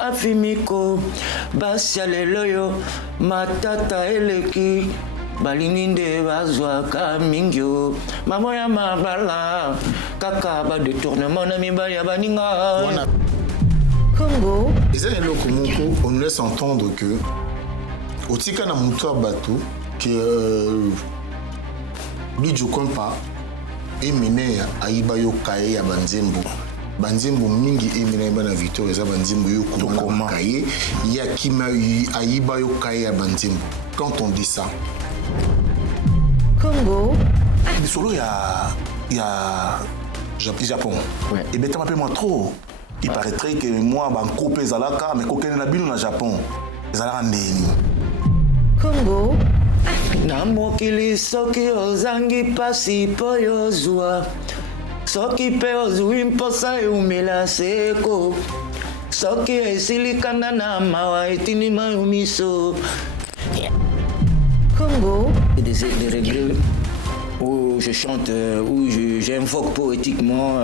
afimiko basi lelo yo matata eleki balinginde bazwaka mingyo mamoya mabala kaka ba détournement na mibaya baninga Congo. Et ça, on nous laisse entendre que au tika na muto bateau que lui je compa et mené à ibayo kaye ya banzembo banzembo mingi et mené bana victoire za banzembo yo kuma kaye ya kima ayibayo kaye ya banzembo. Quand on dit ça Congo. Solo il y a Japon. Ouais. Et ben t'appelles-moi trop. Il paraîtrait que moi ban coupe zalaka mais kokene na bino na Japon. Zalaka ndeni. Congo. na mokili soki ozangi pasi po yozwa soki pe ozwi mposa eumela seko soki esilikanda na mawa etinima yo miso Congo. des regrets où je chante, où j'invoque poétiquement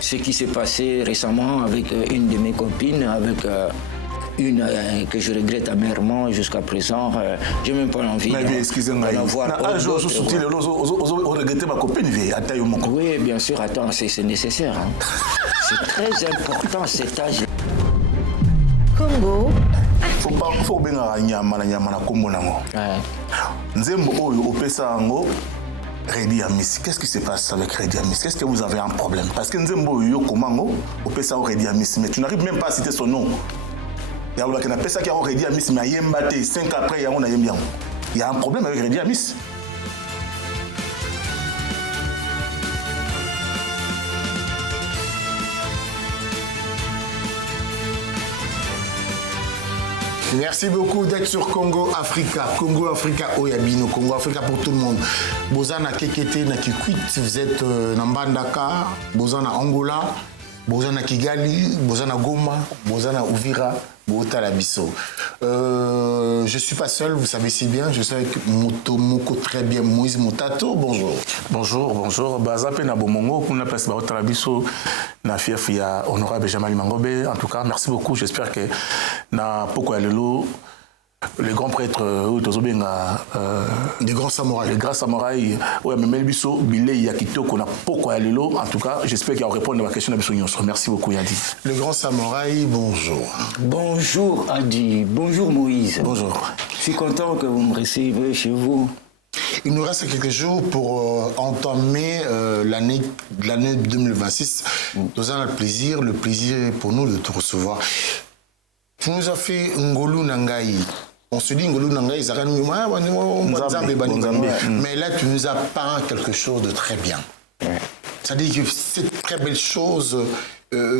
ce qui s'est passé récemment avec une de mes copines, avec une que je regrette amèrement jusqu'à présent. J'ai même pas envie d'en avoir regretter ma copine. Oui, bien sûr, attends, c'est nécessaire. Hein. C'est très important cet âge. Congo. Faut bien nyama na kombo nango. Nzembo oyo opesa ngo Redi Amis. Qu'est-ce qui se passe avec Redi Amis? Qu'est-ce que vous avez un problème? Parce que Nzembo yo komango opesa Redi Amis, mais tu n'arrives même pas à citer son nom. Il y a un pesa qui a Redi Amis, mais ayemba te 5 après ya on a yembian. Il y a un problème avec Redi Amis. Merci beaucoup d'être sur Congo Africa. Congo Africa Oyabino, Congo Africa pour tout le monde. Bozana Kekete na Kikwit, vous êtes na Mbandaka, Bozana Angola, Bozana Kigali, Bozana Goma, Bozana Uvira, Botala Bisso. Je suis pas seul, vous savez si bien, je suis avec Moko très bien, Moïse Moutato, bonjour. Bonjour. Bazape na Bomongo, kuna place Botala Bisso, na fief ya honorable Jamal Mangobe. En tout cas, merci beaucoup. J'espère que na Poko Alelo, les grands prêtres, des grands samouraïs. Les grands samouraïs, ouais, mais Melbiso, Bilé, Yakito, qu'on a Poko Alelo. En tout cas, j'espère qu'il va répondre à ma question. Merci beaucoup, Yadi. Le grand samouraï, bonjour. Bonjour, Adi. Bonjour, Moïse. Bonjour. Je suis content que vous me recevez chez vous. Il nous reste quelques jours pour entamer l'année 2026. Nous avons le plaisir est pour nous de te recevoir. Tu nous as fait Ngolu Nangaï. On se dit Ngolu Nangaï, mais là tu nous as peint quelque chose de très bien. C'est-à-dire que cette très belle chose,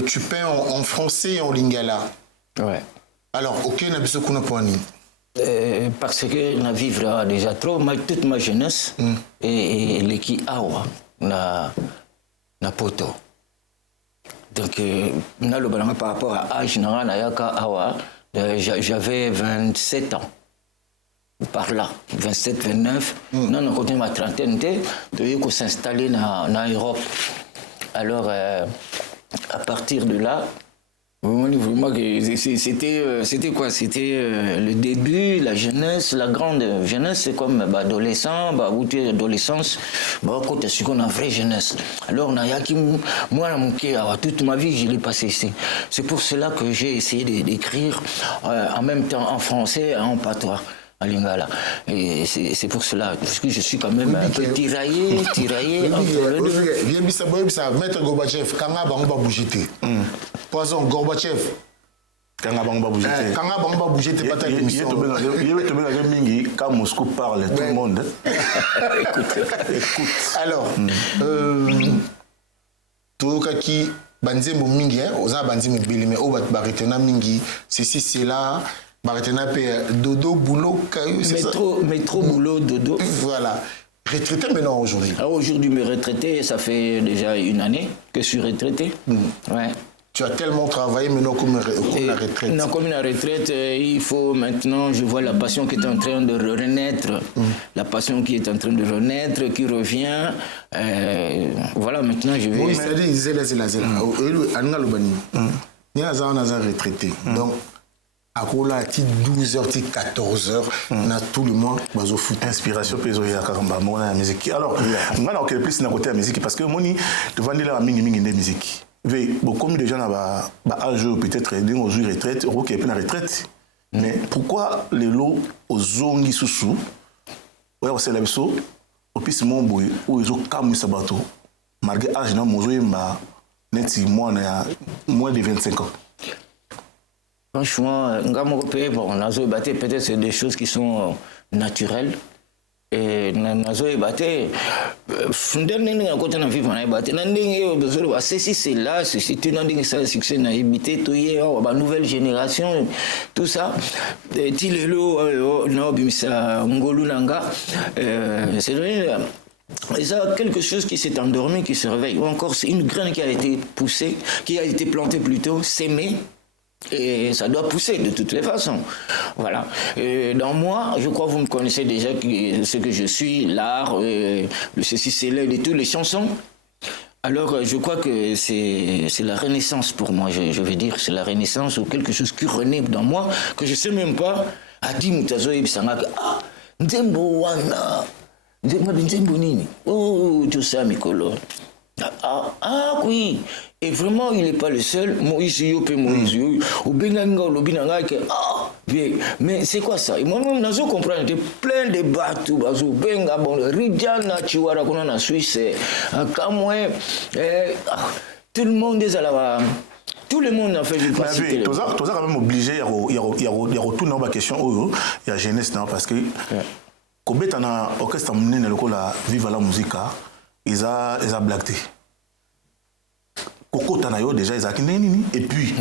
tu peins en français et en lingala. Ouais. Alors, ok, Nabiso Kunaponi. Parce que na vivre déjà trop toute ma jeunesse et l'équipe awa na poto. Donc par rapport à âge awa j'avais 27 ans par là 27 29 non on continue ma trentaine de s'installer en Europe. Alors à partir de là c'était quoi? C'était le début, la jeunesse, la grande jeunesse, c'est comme adolescent, adolescence, quand est-ce qu'on a vraie jeunesse. Alors, moi, toute ma vie, je l'ai passé ici. C'est pour cela que j'ai essayé d'écrire en même temps en français et en patois. À Lingala. Et c'est pour cela, parce que je suis quand même un peu tiraillé entre les deux. Viens, Maître Gorbatchev, Kanga Bangba Bougité. Poison, Gorbatchev. Kanga Bangba Bougité. Kanga Bangba Bougité, pas ta émission. Quand Moscou parle, tout le monde. Écoute. Alors, Toukaki, Banzembo Mingi, Oza Banzembo Bilime, Obat Baritena Mingi, c'est là. Dodo, boulot, métro, boulot, dodo. Voilà. Retraité maintenant aujourd'hui? Aujourd'hui, me retraité, ça fait déjà une année que je suis retraité. Ouais. Tu as tellement travaillé maintenant comme la retraite. Non, comme la retraite, il faut maintenant, je vois la passion qui est en train de renaître. La passion qui est en train de renaître, qui revient. Voilà, maintenant je vais... Oui, c'est-à-dire, on a un retraité. Donc, à Kola, à 12h, 14h, on a tout le mois, bazo foot. Inspiration, péso, ya karamba, mon la musique. Alors, on a encore plus d'un côté la musique parce que moni, devant la mingi de musique. Comme des gens à âge peut-être aux retraite, ou qui est la retraite. Mais pourquoi les lots aux zongi sous ouais, c'est la biso, au plus mon boy, où ils ont camus sabato, malgré âge, non, mon zoé m'a net moins de 25 ans. Franchement, bon, Nazo Ebaté, peut-être c'est des choses qui sont naturelles. Et Nazo Ebaté, ceci c'est là, ceci tu n'as dit ça succès n'a évité tout hier, nouvelle génération, tout ça. Tilelo, non, bimisa Ngolu Nanga, c'est quelque chose qui s'est endormi, qui se réveille. Ou encore, c'est une graine qui a été poussée, qui a été plantée plutôt, sémée. Et ça doit pousser de toutes les façons. Voilà. Dans moi, je crois que vous me connaissez déjà ce que je suis, l'art, le ceci, c'est l'aide et tout, les chansons. Alors, je crois que c'est la renaissance pour moi, je veux dire. C'est la renaissance ou quelque chose qui renaît dans moi, que je ne sais même pas. Adi Mutazo Ebisanga, ah, Nzembo Wana, Nzembo Nini, oh, tout ça, Mikolo. Ah oui, et vraiment il n'est pas le seul. Moïse Yopé, Moïse Yopé, ou Benanga, ou Lobinanga, mais c'est quoi ça? Et moi-même, je comprends, il y a plein de bateaux, Benga, bon, Ridiana, Chiwara, qu'on a en Suisse, Kamwe, tout le monde est à la. Tout le monde a fait du passé. Tu as quand même obligé, il y a retourné dans la question, il y a jeunesse, parce que. Quand on a orchestre amené dans le coup la Viva la Musica, ils ont blagué. Koko Tanayo déjà ils ont et puis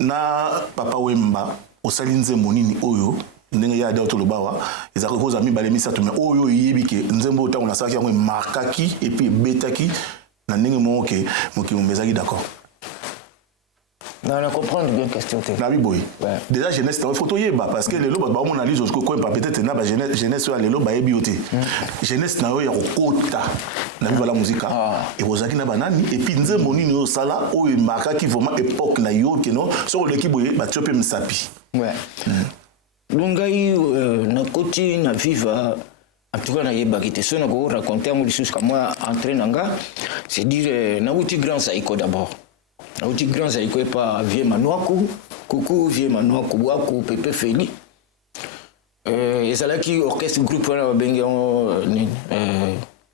na Papa Wemba au Salinze Monini Oyo ndenge ya d'autres lobawa ils ont cause ami balemi ça tout mais Oyo yebike nzembo ta on a ça qui a marquaki et puis betaki na ndenge mo ke mbezaki d'accord. Non, on comprend bien question. Nabi boy. Déjà jeunesse il faut yeba parce que les loba ba mon analyse ko pas peut-être na ba jeunesse sur les loba ebioté. Jeunesse na yo ya kokota na viva la musique et bozaki na banani et puis nzembo nini yo sala o marka qui vraiment époque na yo que non sur le ki boye ba tiope msapi. Ouais. Lungai na koti na viva en tout cas na yeba ki te so na ko raconter mo lisusu comme moi entraînanga c'est dire na uti grand saiko d'abord. Auti grand saiko est pas vieux Manouakou, coucou vieux Manouakou, Wakou, Pépé Feli. Et c'est là qui orchestre groupe on a bengion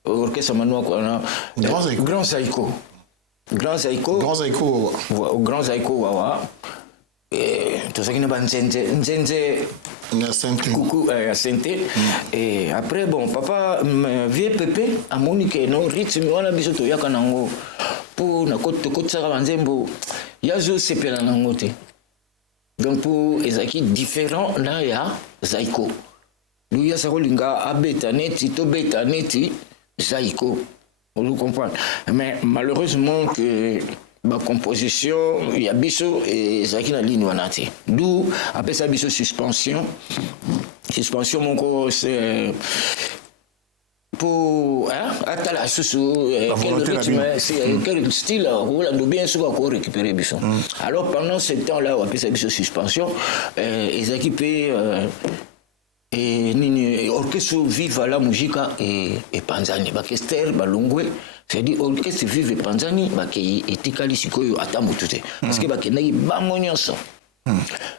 orchestre Manouakou Grand Saiko. Grand Saiko wawa. Et tout ça qui n'est pas nzenze coucou à Santé. Et après bon papa vieux Pépé a monique non rythme on a biso to yakanango. Pour na côte ça Nzembo yazo sepela nangote. Donc pour ezaki différent là ya Zaiko. Lui ya sakolinga abeta neti to beta neti Zaiko. Vous comprenez. Mais malheureusement que ma composition il y a biso et ezaki na ligne wanati. D'où après ça biso suspension mon co c'est pour atala susu quel rythme c'est quel style on a bien souvent qu'on récupérer biso. Alors pendant ce temps là on appelle ça biso suspension ils équipés et nini orchestre Viva la Musica et Panzani bakester balongwe c'est-à-dire orchestre Viva Panzani baki etikali sikoyo atamutute parce que bakenaki bamonyonso.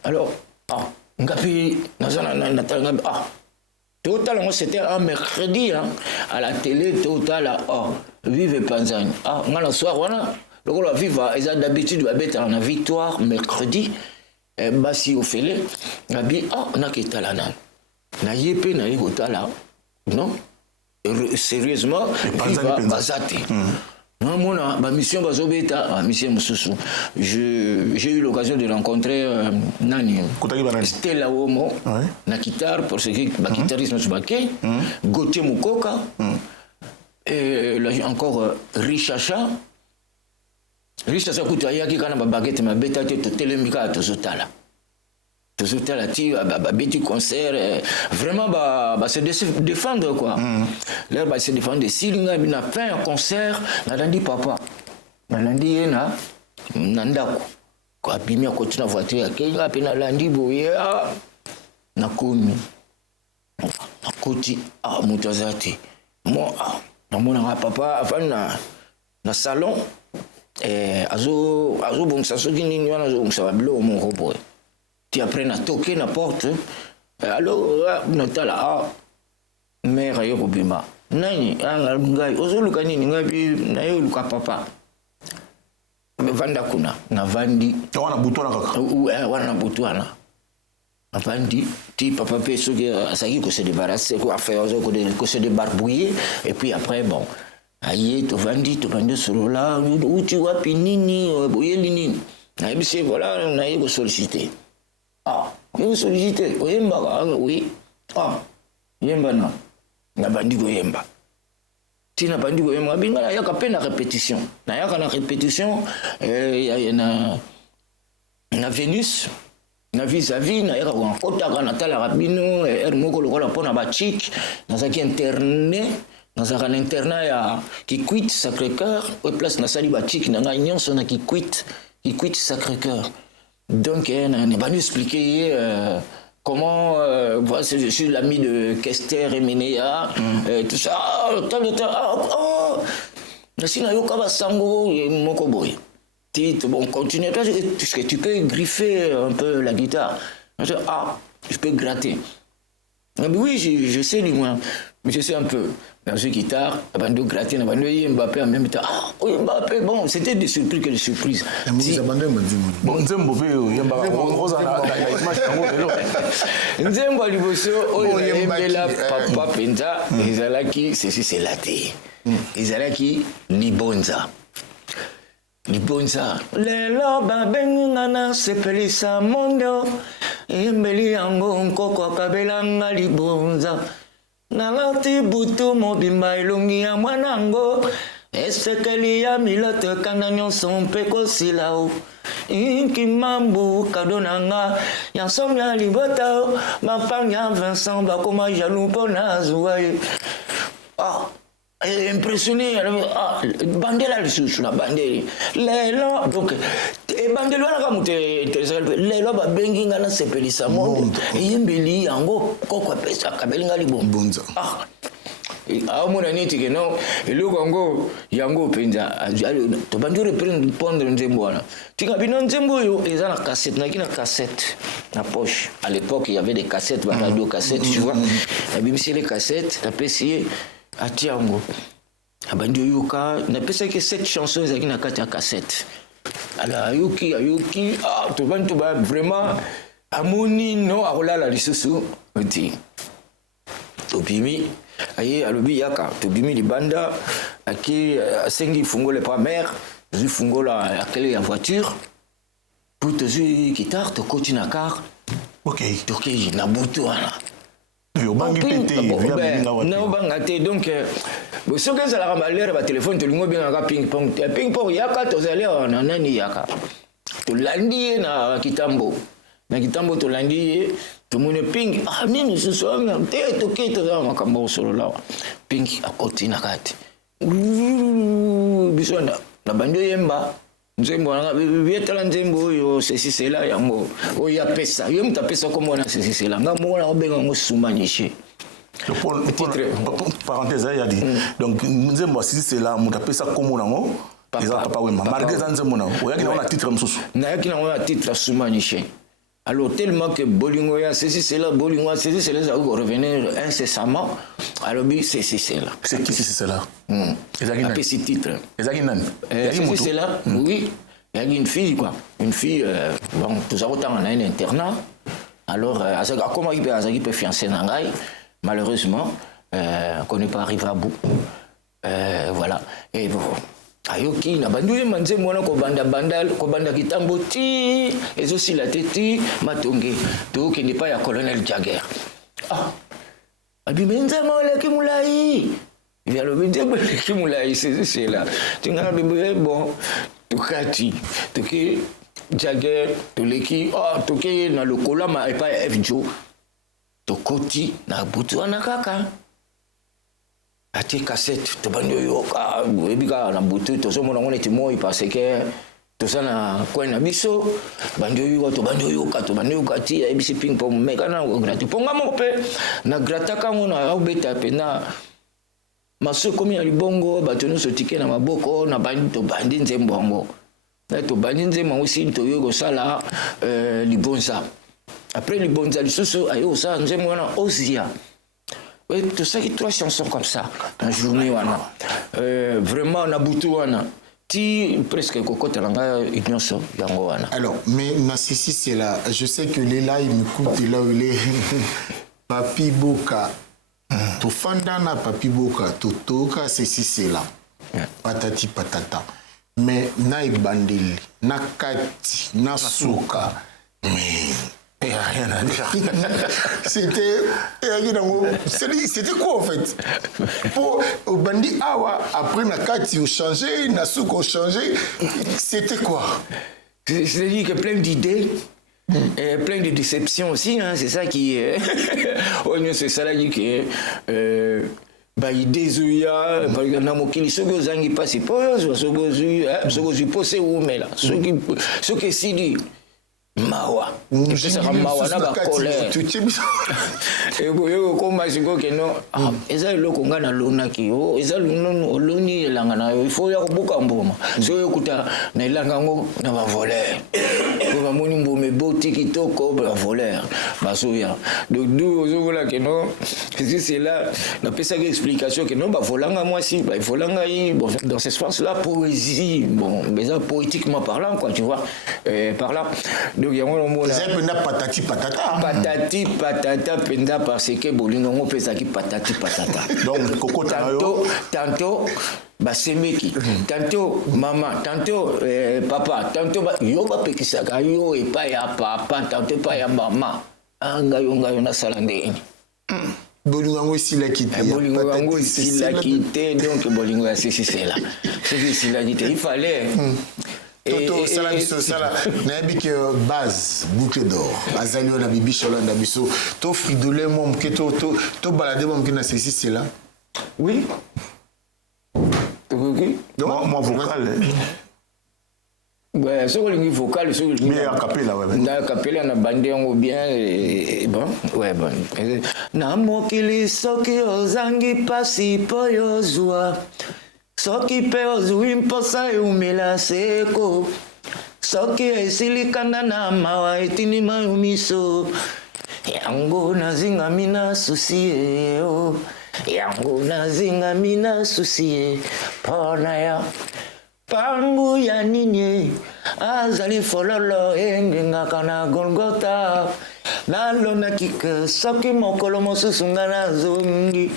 Alors ngapi nazana natanga Total, c'était un mercredi à la télé, Total, Vive Panzani. On a le soir, voilà. Donc, la Viva, ils ont d'habitude d'être en victoire mercredi. Bassi au fêlé. On a quitté là. Na yépé, na yégota là. Non? Sérieusement, Viva Bazate. Non, ma mission Bazobeta, mission Moussou. J'ai eu l'occasion de rencontrer Nani. Stella Omo, na guitare, pour ce qui est guitariste Moussoubaké, Gauthier Moukoka, et encore Richacha. Richacha Koutaya qui a baguette, ma bêta, Télémika, Tozotala. Tozotala, petit concert, vraiment, se défendre quoi. Là, se défendre. Si il a fait un concert, il a dit papa, il a dit Nandako. abimi akoti na voiture akenga mpe nalandi boye nakomi nakoti moto aza te namonanga papa afani na salon azobongisa soki nini wana azobongisa babiloko moko boye ti après natoke na porte alors natala mare aye kobima nani ngai ozoluka nini ngai naye oluka papa vanda kuna navandi wana butu wana kaka wana na butu wana navandi ti papa mpe soki azalaki kose débarrasser kose débarbouiller et puis après bon aye tovandi solola uti wapi nini boyeli nini nayebisi voilà naye kosollicité kosollicité oyembaka oui yemba nabandi koyemba tina bandi koyemba binga nayaka mpe na répétition na Vénus na vis-à-vis nayaka kokotaka natalaka bino ere moko lokola mpona bachike nazalaki interné nazalaka na internat ya Kikwit Sacré-Cœur oyo place nasali bachike na ngai nyonso na Kikwit Sacré-Cœur donc nabandi expliqué ye comment voilà, je suis l'ami de Kester et Ménéa, tout ça, bon, continue, est-ce que tu peux griffer un peu la guitare? Je peux gratter. Oui, je sais du moins, mais je sais un peu. Dans une guitare, Abando gratter, Abando Mbappé en même temps. Mbappé, bon, c'était des surprises que des surprises. Bon, Nzembo Nzembo liboso, Oyembela papa penza, ezalaki ceci c'est laté. Ezalaki libonza. Lelo babenga na sepelisa mondo. Yembeli yango nkoko kabelanga libonza. Nalati butu mobimba elongi ya mwanango. Esekeli ya milote kanda nyonso mpe kosila o. Inki mambu kadonanga ya somya libota mapanya Vincent bakoma jaloux pona zuwaye. Impressionné bandela lisusu na bandeli lelo donc bandeli wana kamute intéressant lelo babengi nga na sepelisa mondo yembeli yango koko pesa kabelinga libonza mona niti ke no eloko yango penza to bandi répondre Nzembo wana tika bino Nzembo yo eza na cassette na kina cassette na poche à l'époque il y avait des cassettes radio cassettes tu vois la BBC les cassettes la PCA atiango abandi yoka na pesa que 7 chansons ezaki na kati ya cassette alors ayoki to bantu ba vraiment amoni no akolala lisusu oti tobimi aye alobi yaka tobimi libanda aki asengi fungole pa mère zu fungola akele ya voiture pour te jouer guitare to kotina car toki na butu wana donc soki ezalaka malere batelefone tolingo obengaka ping-pong yaka tozali na nani yaka tolandi ye na kitambo tolandi ye tomoni ping nini susu te toki tozala makambo osolola ping akoti na kati biso na bandi oyemba Nzembo nanga bietala Nzembo oyo ceci cela yango oyo apesa yo mutu apesa komona ceci cela nga mona obenga ngo Sumanishe parenthèse il a dit donc Nzembo ceci cela mutu apesa komona ngo eza papa wema malgré ça Nzembo na oyaki na titre msusu na yaki na titre Sumanishe. Alors tellement que bolingo ya ceci cela bolingo ceci cela ça va revenir incessamment alors bi ceci cela c'est qui ceci cela ezaki un petit titre ezaki nani ceci cela oui il y a une fille quoi une fille bon tous avons tant en un internat alors comment il peut fiancé nangai malheureusement qu'on n'est pas arrivé à bout voilà et bon ayoki na bandu ye manze mwana ko banda kitambo ti ezosi la teti matonge to ke n'est pas ya colonel Jagger abimenza mola ki mulai ya lo benze ki mulai c'est là tinga bimbe bon tukati toki Jagger to leki toki na lokola ma e pa FJO to koti na butu na kaka ati cassette to bando yoka ebika na butu to so mona ngone timo parce que toza na coin na biso bandi oyoka ti ayebisi ping pong meka na gratte mponga moko mpe na grataka yango na aobeta mpena maso ekomi na libongo bato nyonso tike na maboko na bandi tobandi nzembo yango tobandi nzembo yango sini toyoki kosala libonza après libonza lisusu ayoki kosala nzembo wana ozia tosalaki 3 chansons comme ça na journée wana vraiment na butu wana ti presque kokotela ngai nyonso yango wana. Alors mais na ceci c'est là, je sais que Léla il m'écoute là où il est Papi Boka tofanda na Papi Boka totoka ceci c'est là patati patata mais na ibandeli na kati na soka mais rien à dire. C'était quoi en fait? Pour au bandit awa après na kati au changé, na souk au changé, c'était quoi? C'est-à-dire que plein d'idées. Plein de déceptions aussi, hein, c'est ça qui est. C'est ça là qui est. Idée Zouya, par exemple, na mokili soki ozangi pasi po soki ozwi pose umela soki esili mawa epesaka mawa na bacolère ekokoma sikoyo keno eza eloko ngai nalonaki eza oloni elanga na yo ifo ya kobuka mboma soki okuta na elanga yango na bavoleur po bamoni mboma eboti kitoko bavoleur basoya donc du ozokola keno c'est là napesaki explication keno bavolanga mwasi bavolanga ngai dans ce sens là poésie bon eza poétiquement parlant quoi tu vois par là. Donc il y a patati patata. Patati patata penda parce que bolingo pesa ki patati patata. Donc Coco tantôt basemeki, tantôt maman, tantôt papa, tantôt yo ba pekisaka yo et pas ya papa, tantôt pas ya maman. Anga yo na salande. Bolingo ici la quitté. Bolingo ici la quitté donc bolingo c'est là. C'est ici la quitté. Il fallait Toto sala biso sala na yebi que base boucle d'or azali na bibi Sholanda biso to fridolé mom ke to balade mom ke na ceci c'est là. Oui. Moi vocal. Ouais, so lingi vocal so lingi. Mais a capella ouais. Na capella na bande yango bien bon, ouais bon. Na mokili soki ozangi pasi po yozwa. Soki pe ozwi mposa eumela seko soki esilikanda na mawa etinima yo miso yango nazingami na susi yango nazingami na susi mpona ya pangu ya nini azali fololo engengaka na golgota nalonaki ke soki mokolo mosusu nga nazongi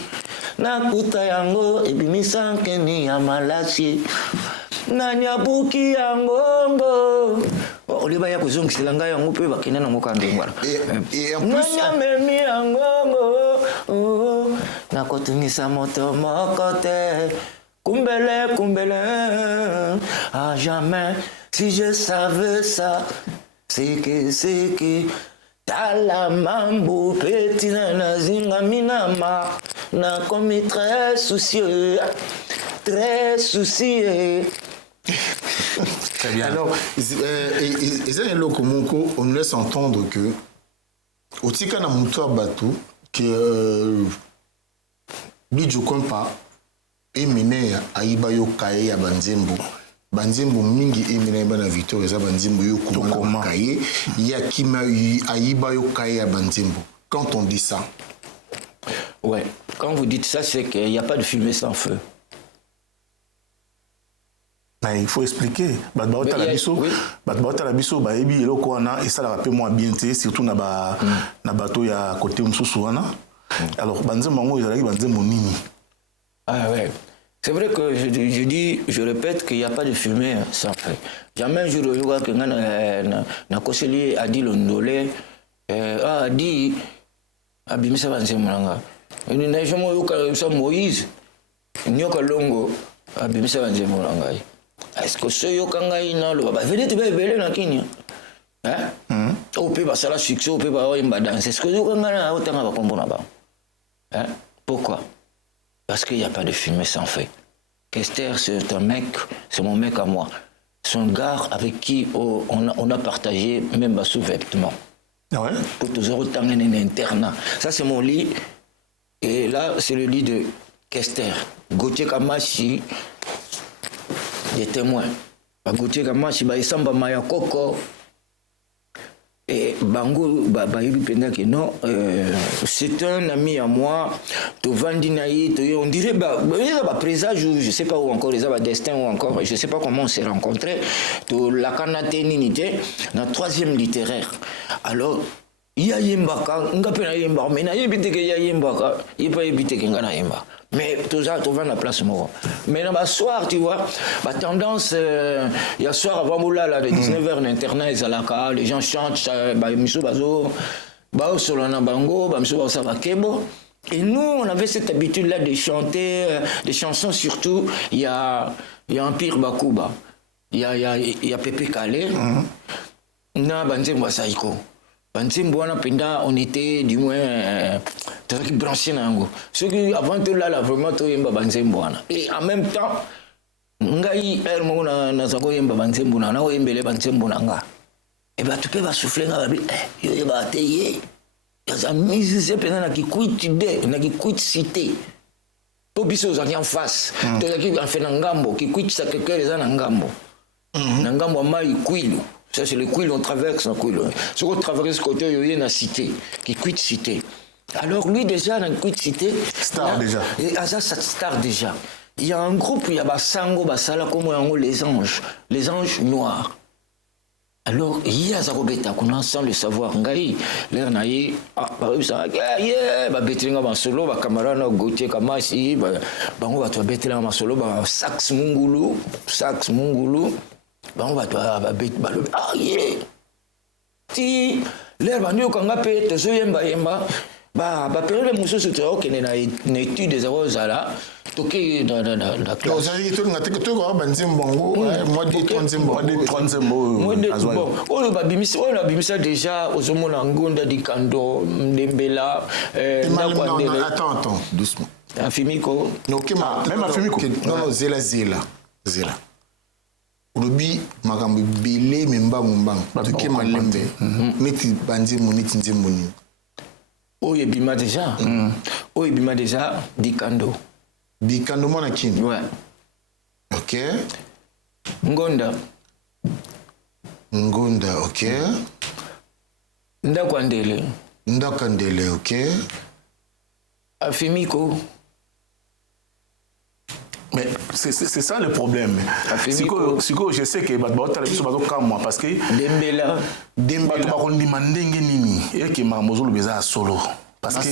nakuta yango ebimisa nkeni ya malasi nanyabuki yango oliba ya kozongisela ngai yango mpe bakende nango kandengwana nanyamemi yango nakotungisa moto moko te kumbele à jamais si je savais ça c'est que tala mambo petina nazinga minama na komi très soucieux très bien. Alors on nous laisse entendre que otika na mutu abatu que Bidjo Kompa emene ayiba yo kaye ya banzembo banzembo mingi emene ba na Victor eza banzembo yo koma kaye ya kima ayiba yo kaye ya banzembo. Quand on dit ça, ouais, quand vous dites ça, c'est qu'il n'y a pas de fumée sans feu. Mais il faut expliquer. Batbauta la biso, baebi eloko wana et ça la rappelle moi bien surtout na bateau ya côté mususu wana. Alors banzembo ngo ezalaki banzembo nini? Ah ouais. C'est vrai que je répète qu'il n'y a pas de fumée sans feu. Jamais un jour yoga que na koseli a dit l'ondolé a dit abimisa banzembo nanga. Ni na jomo yoka sa Moïse nyoka longo abimisa banzembo nanga. Est-ce que ce yoka ngai na lo ba venez te bebele na kinya? Hein? Au peut pas ça la succès, au peut pas avoir danse. Est-ce que yoka ngai na otanga ba kombo na ba? Hein? Pourquoi? Parce qu'il n'y a pas de fumée sans feu. Kester, c'est un mec, c'est mon mec à moi. son gars avec qui on a partagé même sous vêtements. Ah ouais? Pour toujours autant un internat. Ça, c'est mon lit. Et là, c'est le lit de Kester. Gauthier Kamachi, des témoins. Gauthier Kamachi, Isamba Maya Koko. Et Bango, non, c'est un ami à moi. On dirait, présage, je ne sais pas où encore, les destin ou encore, je ne sais pas comment on s'est rencontrés. La Kanate Ninité, dans 3e littéraire. Alors, il y a Yimbaka, on a Yimba, mais il y a Yimbaka, il n'y a pas évité qu'il y a Yimba. Mais tout ça, tu vas à la place. Mais dans le soir, tu vois, la tendance, il y a soir avant Moula, de 19h, l'internat, les gens chantent, Miso Bazo, Bao Solana Bango, Miso Bao Savakebo. Et nous, on avait cette habitude-là de chanter des chansons, surtout, il y a Empire Bakuba, il y a Pepe Kale, il y a Banzé Mwasaiko. On était du moins branchés dans le ceux qui avant tout là vraiment tout yemba banzemboana et en même temps ngai na zako yemba banzembona na oyembele banzembona nga et ba tu peux va souffler nga ba yo ba teye ya za mise c'est pendant na ki kuitide na ki kuit cité to biso za en face to ya ki en fait na ngambo ki kuit sa kekele za na ngambo na ngambo mai kwilu. Ça, c'est le Quil, on traverse un Quil. Si on traverse ce côté, il y a une cité, qui quitte cité. Alors lui, déjà, dans quitte cité... Star déjà. Et ça, star déjà. Il y a un groupe, il y a Basango, Basala, comme les anges noirs. Alors, il y a Zarobeta, qu'on a sans le savoir. Ngaï, l'air naïe, Betringa Masolo, Camarana, Gauthier Kamasi, on va te Betringa Masolo, Sax Mungulu. On va si l'air va nous quand on peut te soyemba période muso se trouve qu'il y a une étude des là toqué dans la classe. Vous avez dit tout le temps banzembongo moi dit 30 moi déjà aux hommes en Gonda di Kando Ndembela attends doucement Afimiko même Afimiko non Zela Olobi makambo belé memba mumbang toke malembe neti banzembo neti nzembo ni oye bima déjà Dikando mona kini ouais OK Ngonda OK Ndakandele OK Afimiko. Mais c'est ça le problème. Je sais que parce que Dembela solo. Parce que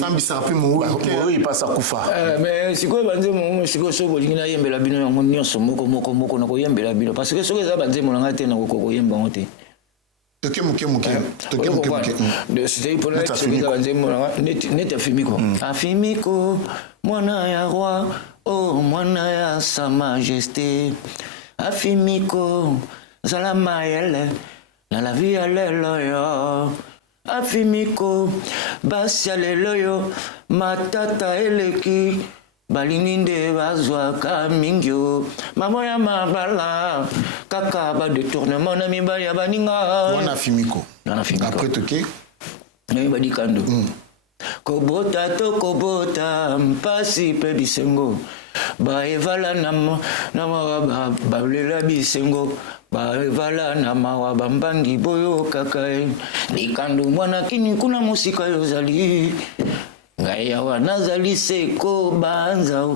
oui, il passe à Koufa. Mais si quoi banze mo si quoi so bolingina yembela bino yango nyonso moko na ko yembela bino parce que so que ça banze mo nga te na ko yemba ngote. Toke muke. C'était pour être celui banze mo net Afimiko. Afimiko mwana ya roi. Oh, mwana ya sa majesté, Afimiko, zalama yele, na la vie à l'eloyo. Afimiko, basia l'eloyo, matata eleki, balininde bazwa kamingyo, mamo ya mabala, kaka ba détournement na miba ya baninga. Mwana Afimiko. Après toke, na miba Dikando. Kobota to kobota mpasi pe bisengo ba evala na bablela bisengo ba evala na mawa bambangi boyo kakae Dikando mwana kini kuna musika yozali ngaya wanazali seko banza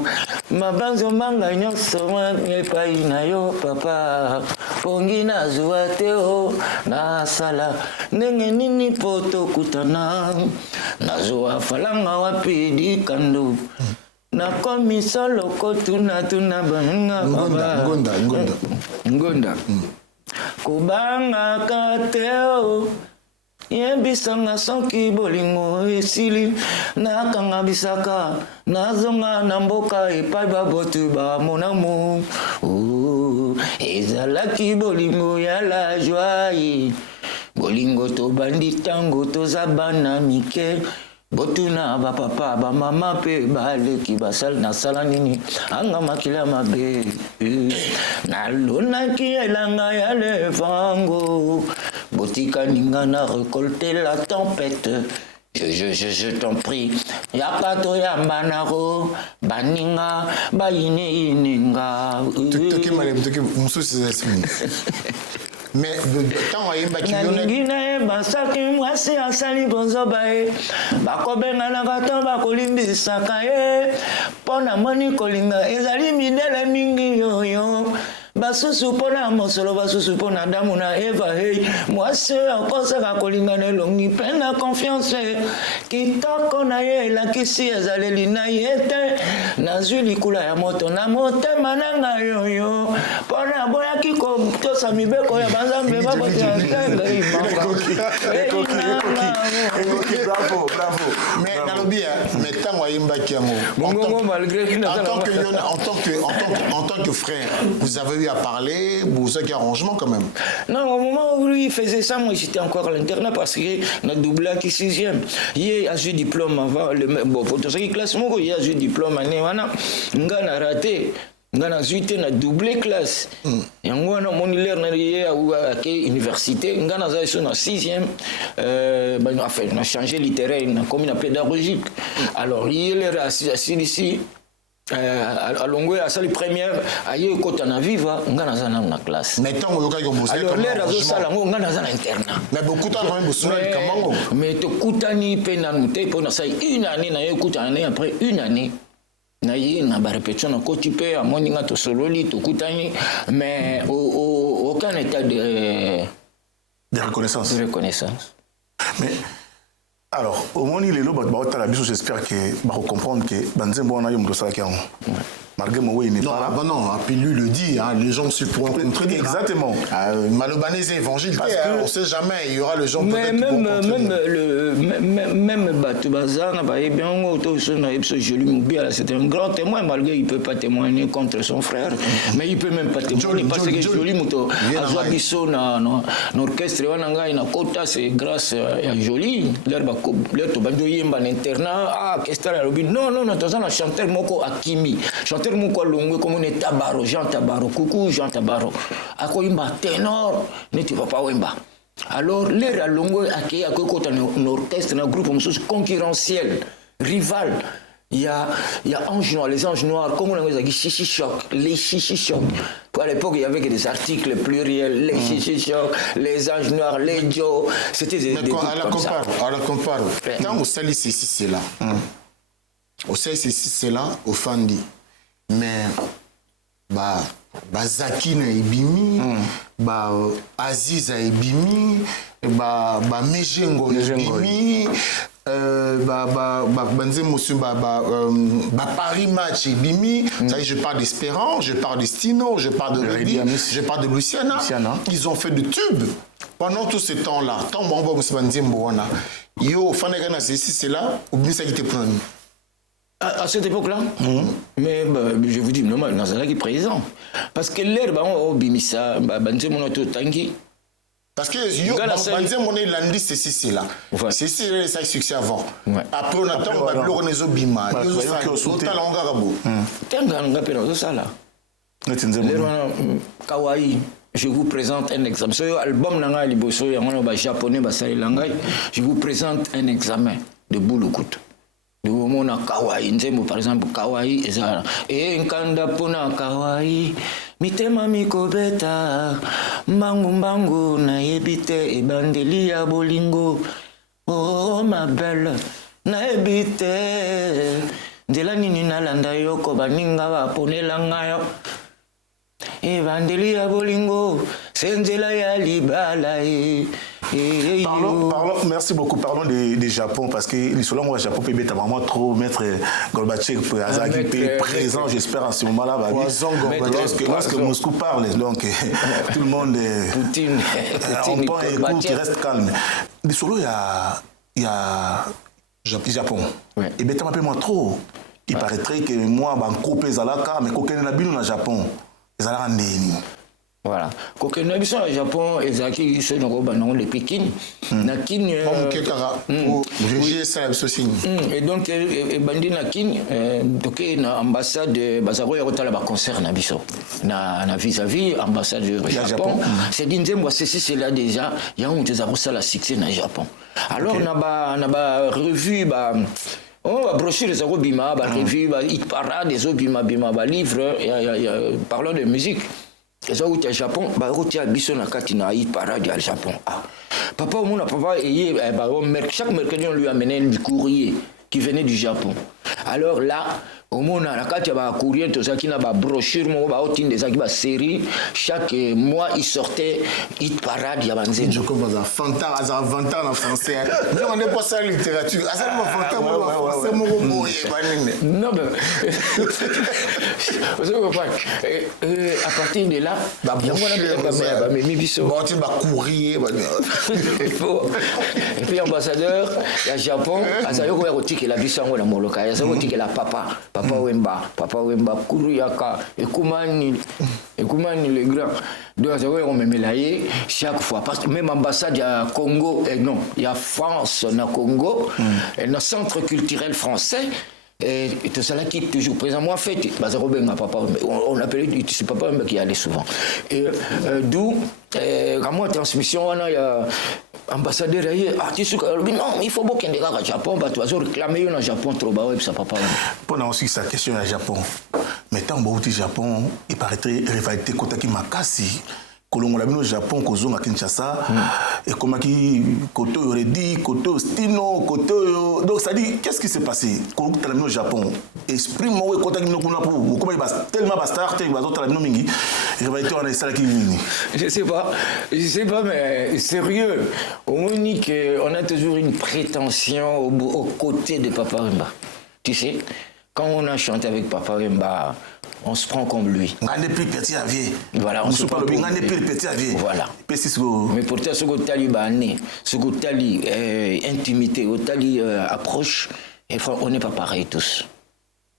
mabanzo manga nyonso epai na yo papa pongi na zuwa teo na sala ndenge nini poto kutana na zuwa falanga wapi Dikando na komisa loko tuna banga Ngonda kubanga kateo yebisanga soki bolingo esili nakanga bisaka nazonga na mboka epai babotu bamonamu ezalaki bolingo ya la joie bolingo tobandi ntango toza bana mike botuna bapapa bamama mpe baleki nasala nini anga makila mabe nalonaki elanga ya levango botika ninga na récolter la tempête. Je t'en prie. Yakato Yamanaro, Baninga, Baine Ininga. Mais tant à Yemba qui Nalingina, Basaki, moi c'est à Sali Bonzobae, Bakobenga Nagato, Bakolimbi Sakae, Pona Moni Kolinga, Ezali Midele Mingi Yo. Basusu pona mosolo basusu pona damuna eva hey moi c'est encore ça kolinga ne longi pena confiance kitoko na ye la kisi ezaleli na yete nazuli kula ya moto na motema nanga yoyo pona boya kiko tosa mibeko ya banzambe bakotia ntenga bravo mais nalobia mais tant à Yemba qui en tant que frère vous avez eu à parler, vous avez un arrangement quand même. Non, au moment où lui faisait ça, moi j'étais encore à l'internat parce que on a doublé à qui 6e. Il a eu diplôme avant, bon, pour tout ce qui est classe, il a eu diplôme année, on a raté. On a doublé classe. Et on a université, on a 6e. Enfin, on a changé littéraire, comme une pédagogique. Alors, il est assis ici. À Longwe, à la première, ailleurs quand on a vécu, on a dans classe. Mais tant que vous avez alors les réseaux ça on a dans l'internat. Mais beaucoup de temps quand même vous mais to kutani penanute pour ça une année na écoute année après une année. Na yi na ba répétition na kotipe à moninga to sololi to kutani mais aucun état de reconnaissance. Mais alors, au moment où il est là, j'espère que vous comprendre que Banzembo a eu un dossier. Malgré moi, il n'est pas là. Non, puis lui le dit, hein, les gens se pourront contredire. Exactement. Malobanese évangile, on ne sait jamais, il y aura le gens peut-être qui vont contredire. Même Batubazan, c'est un grand témoin, malgré qu'il ne peut pas témoigner contre son frère, mais il ne peut même pas témoigner parce que Jolie Mouto, Azoabiso, l'orchestre, c'est grâce à Jolie, l'herbe l'internat, ah, qu'est-ce que c'est non, un chanteur Moko Akimi. Moko Longwe comme on est Tabaro, Jean Tabaro, coucou Jean Tabaro. Akoimba ténor, ne tu vas pas wemba. Alors l'air à Longwe accueille à côté un orchestre, un groupe concurrentiel, rival. Il y a Anges Noirs, les Anges Noirs, comme on a dit, Chichi Choc, les Chichi Choc. À l'époque, il y avait que des articles pluriels, les Chichi Choc, les Anges Noirs, les Joe. C'était des groupes comme ça. À la compare, quand on salit ceci, c'est là. Au CSC, c'est là, au Fandi. Mais, Zaki na ibimi, Aziz a ibimi, Mejengo ibimi, Paris Match ibimi. Je parle d'Espérance, je parle de Stino, je parle de Reddy, je parle de Luciana. Ils ont fait de tubes. Pendant tout ce temps-là, tant bon, yo, Fanegana, c'est là, ou bien ça qui était pris. À cette époque-là, mais je vous dis, normal, Nazala qui est présent. Parce que l'air, on bimisa, banze mon auto tangi. Parce que yo, banze mon landi, c'est là. C'est ça succès avant. Après, on attend, l'organiso bima. Yo, ça, total en garabo. Tenga, on appelle ça là. Kawaii. Je vous présente un examen. Ce album nanga liboso, on japonais, je vous présente un examen de Bouloukout. Mona kawaii nzembo par exemple kawaii ezala nkanda pona kawaii mitema mikobeta mbangu na yebite ebandeli ya bolingo oh ma belle na yebite ndela nini nalanda yo ko baninga baponela ngayo ebandeli ya bolingo senzela ya libala Parlons, merci beaucoup. Parlons du Japon parce que les Solons au Japon peut vraiment trop mettre Gorbatchev présent, j'espère, en ce moment-là. Lorsque Moscou parle, donc tout le monde Poutine, on prend un coup qui reste calme. Les Solons, il y a Japon. Et bien, tu m'appelles trop. Il paraîtrait que moi, je suis Zalaka, mais je suis au Japon. Zalaka Ndeni. Voilà. Quand on a vu ça au Japon, ils ont dit que le Pékin. Et donc, Bandi Nakin, donc, l'ambassade, Bazaro, il y a un concert na vis-à-vis ambassade du Japon. C'est dit, moi, c'est là déjà, il y a un des succès dans le Japon. Alors, on a revu, on a broché les Bima, revu, hit parade, les Bima, livre, parlant de musique. Les autres au Japon, ils ont dit na hit parade au Japon. Papa, chaque mercredi, on lui amenait du courrier qui venait du Japon. Alors là, au monde, il y a un courrier, il y a une brochure, il y a une série. Chaque mois, il sortait hit parade. Je comprends ça. Fantar en français. On n'est pas ça la littérature. Non, mais. Vous comprenez. À partir de là, il y a un courrier. Et puis, ambassadeur, il y a Japon, il y a la vie sans Moloka, il y a la papa Wemba, Kuruyaka, Ekumani les grands. Donc, on me mélaye chaque fois. Parce que même ambassade, il y a Congo, non, il y a France, il y a Congo, il y a un centre culturel français. Et tout ça là qui est toujours présent. Moi, en fait, on appelait c'est papa qui allait souvent. Et d'où, quand moi, transmission, il y a ambassadeur, non, il faut beaucoup qu'il y ait des gars au Japon, tu vas réclamer au Japon trop bas, et ça papa. Pendant aussi sa question au Japon, mais tant que au Japon, il paraîtrait rivalité Kotaki Makasi. Kolongo la bino au Japon, Kozonga Kinshasa, et comme qui Koto aurait dit, Koto Stino, Koto. Donc ça dit, qu'est-ce qui s'est passé? Kolongo la bino au Japon, exprime-moi Kota Kino Kuna pour comment il va tellement bastard, il va d'autres la bino mingi, il va être en Israël qui vient. Je sais pas, mais sérieux, au Monique, on a toujours une prétention aux côtés de Papa Wemba. Tu sais, quand on a chanté avec Papa Wemba, on se prend comme lui. Voilà, on se prend comme lui. Voilà. Mais pourtant, ce que talibané, ce que tali intimité, ce que tali approche, on n'est pas pareil tous.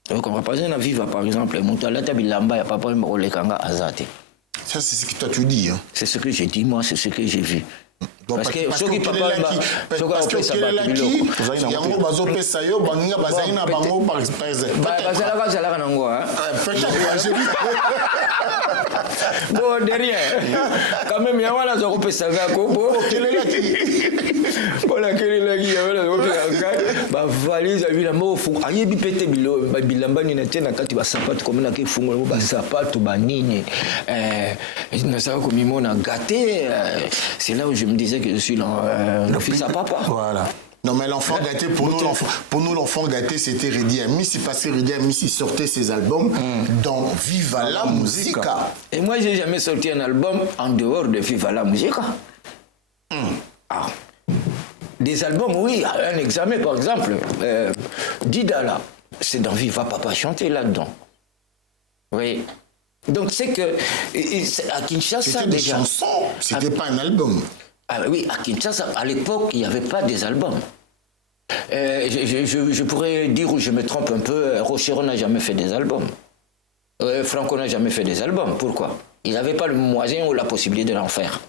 Donc on va pas vivre, par exemple, Moutala Tabilamba, il n'y a pas de Olekanga Azate. Ça, c'est ce que toi tu dis. Hein. C'est ce que j'ai dit, moi, c'est ce que j'ai vu. Donc, parce que ceux qui parlent parce que quel est là qui il y a un bazo pesayo banginga bazayina bango par exemple bazala nango hein bon derrière quand même il y a wala zo pesaga ko quel est là qui voilà quel est là qui wala zo pesaga ba valise bila mo fu ayebi pete bilo bilamba ni na tena kati ba sapato comme na ke fungo ba sapato ba nini na ça comme mona gâté c'est là où je me disais que je suis le fils à papa. Voilà. Non mais l'enfant gâté, pour nous l'enfant gâté c'était Redi Ami, c'est parce que Redi Ami sortait ses albums dans Viva la Musica. Et moi j'ai jamais sorti un album en dehors de Viva la Musica. Des albums, oui, un examen par exemple, Didala, c'est dans Viva Papa chanter là-dedans. Oui. Donc c'est que à Kinshasa c'était des chansons, c'était pas un album. Ah oui, à Kinshasa, à l'époque, il n'y avait pas des albums. Je pourrais dire où je me trompe un peu, Rochero n'a jamais fait des albums. Franco n'a jamais fait des albums. Pourquoi? Il n'avait pas le moyen ou la possibilité de l'en faire.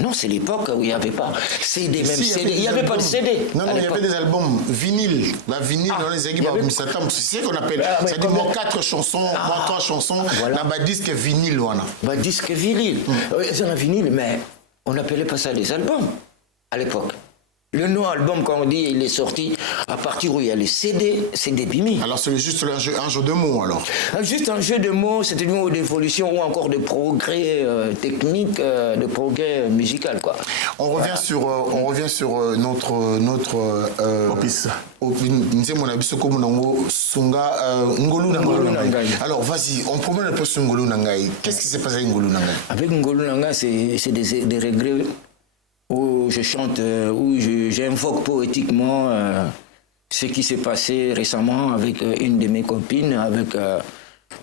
Non, c'est l'époque où il n'y avait pas CD, même si, CD. Il n'y avait pas de CD. Non, il y avait des albums vinyle. La vinyle, dans les équipes, c'est ce qu'on appelle. C'est-à-dire, moi, 4 chansons, moi, 3 chansons, voilà. Dans le disque vinyle. Voilà. Disque vinyle. C'est un vinyle, mais on n'appelait pas ça des albums à l'époque. Le nom album, quand on dit il est sorti, à partir où il y a les CD, c'est des bimi. Alors c'est juste un jeu de mots alors? Juste un jeu de mots, c'était une d'évolution ou encore de progrès technique, de progrès musical quoi. On revient sur notre Opis. Alors vas-y, on promène un peu sur Ngolo Nangai. Qu'est-ce qui s'est passé avec Ngolo Nangai? Avec Ngolo Nangai, c'est des regrets. Où je chante, où j'invoque poétiquement ce qui s'est passé récemment avec une de mes copines, avec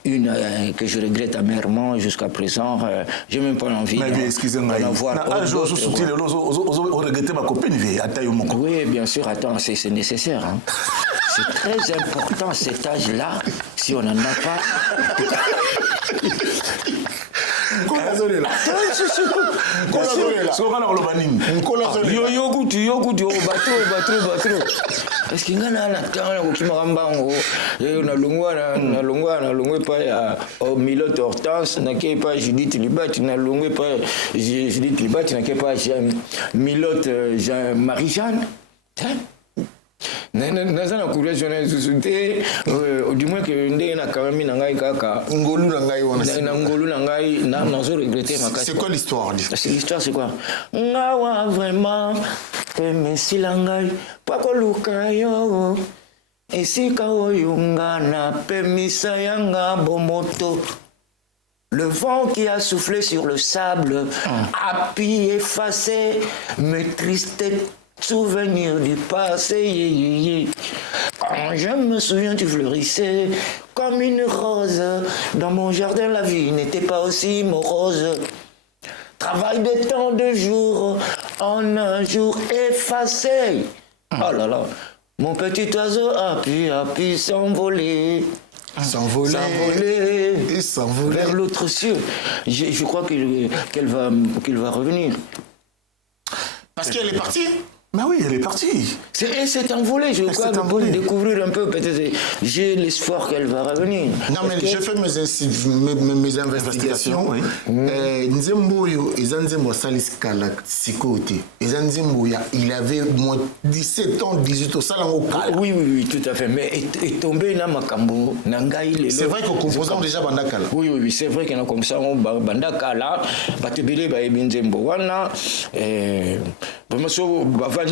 une que je regrette amèrement jusqu'à présent. J'ai même pas envie d'en voir d'autres. Oui, bien sûr, attends, c'est nécessaire. Hein. C'est très important cet âge-là, si on n'en a pas. Nkola zolela. Yo kutu bateau. Parce que ngana na tanga ko kima kambango na longwa pa ya Milote Hortense na ke pa Judith Libati na longwe pa Judith Libati na ke pa Milote Marie-Jeanne. naza na courage wana lisusu te du moins que ndenge nakamami na ngai kaka ngolu na ngai wana na ngolu na ngai nazo regretter makasi. C'est quoi l'histoire? L'histoire c'est quoi? Ngawa vraiment emesila ngai pakoluka yo esika oyo nga napemisa yanga bomoto. Le vent qui a soufflé sur le sable a pu effacer mes tristes souvenirs du passé. Quand je me souviens, tu fleurissais comme une rose. Dans mon jardin, la vie n'était pas aussi morose. Travail de tant de jours en un jour effacé. Oh là là, mon petit oiseau a pu s'envoler. S'envoler vers l'autre cieux. Je crois qu'il va revenir. Parce qu'elle est partie. Mais oui, elle est partie. Elle s'est envolée, je crois, pour découvrir un peu, peut-être. J'ai l'espoir qu'elle va revenir. Non, mais je fais mes investigations. Nzembo yo, Nzembo Salis Kala, Sikote. Nzembo il avait moins 17 ans, 18 ans, ça l'a Oui, tout à fait. Mais est tombé dans Makambo, Nangaï. C'est vrai qu'au composant déjà Bandakala. Oui, c'est vrai qu'il y a comme ça, Bandakala, Batebele, Nzembo, Wana, vraiment, on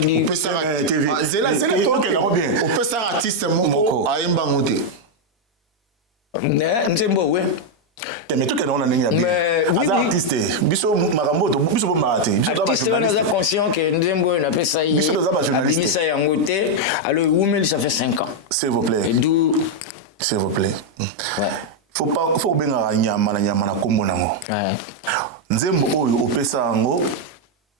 peut faire artiste moko aimba moté. Nzembo ouais. Mais tout est on a mais artiste biso makambo to biso mate biso to artiste on a conscient que Nzembo n'a pas ça biso to ba journaliste ça yango té alors Woumel ça fait 5 ans. S'il vous plaît. Et d'où s'il vous plaît. Ouais. Faut benga nyama na kombo nango. Ouais. Nzembo oyo opesa ngo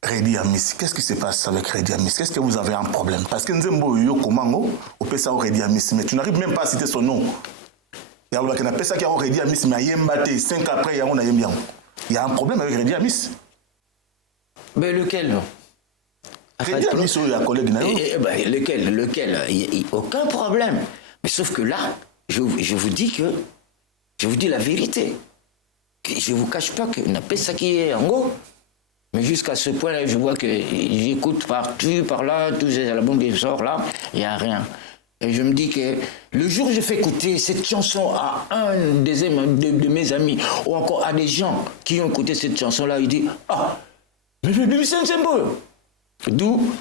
Redi Amis, qu'est-ce qui se passe avec Redi Amis? Qu'est-ce que vous avez un problème? Parce que Nzembo yo komango, on peut ça au Redi Amis, mais tu n'arrives même pas à citer son nom. Il y a un peu ça qui a Redi Amis, mais il y a 5 après, il y a un problème avec Redi Amis. Mais lequel? Redi Amis, il y a un collègue. Lequel? Aucun problème. Mais sauf que là, je vous dis la vérité. Je ne vous cache pas que n'a pas ça qui est en gros. Mais jusqu'à ce point-là, je vois que j'écoute partout, par là, tous les albums qui sortent là, il n'y a rien. Et je me dis que le jour où je fais écouter cette chanson à un de mes amis, ou encore à des gens qui ont écouté cette chanson-là, ils disent « Ah, mais c'est Nzembo !» D'où,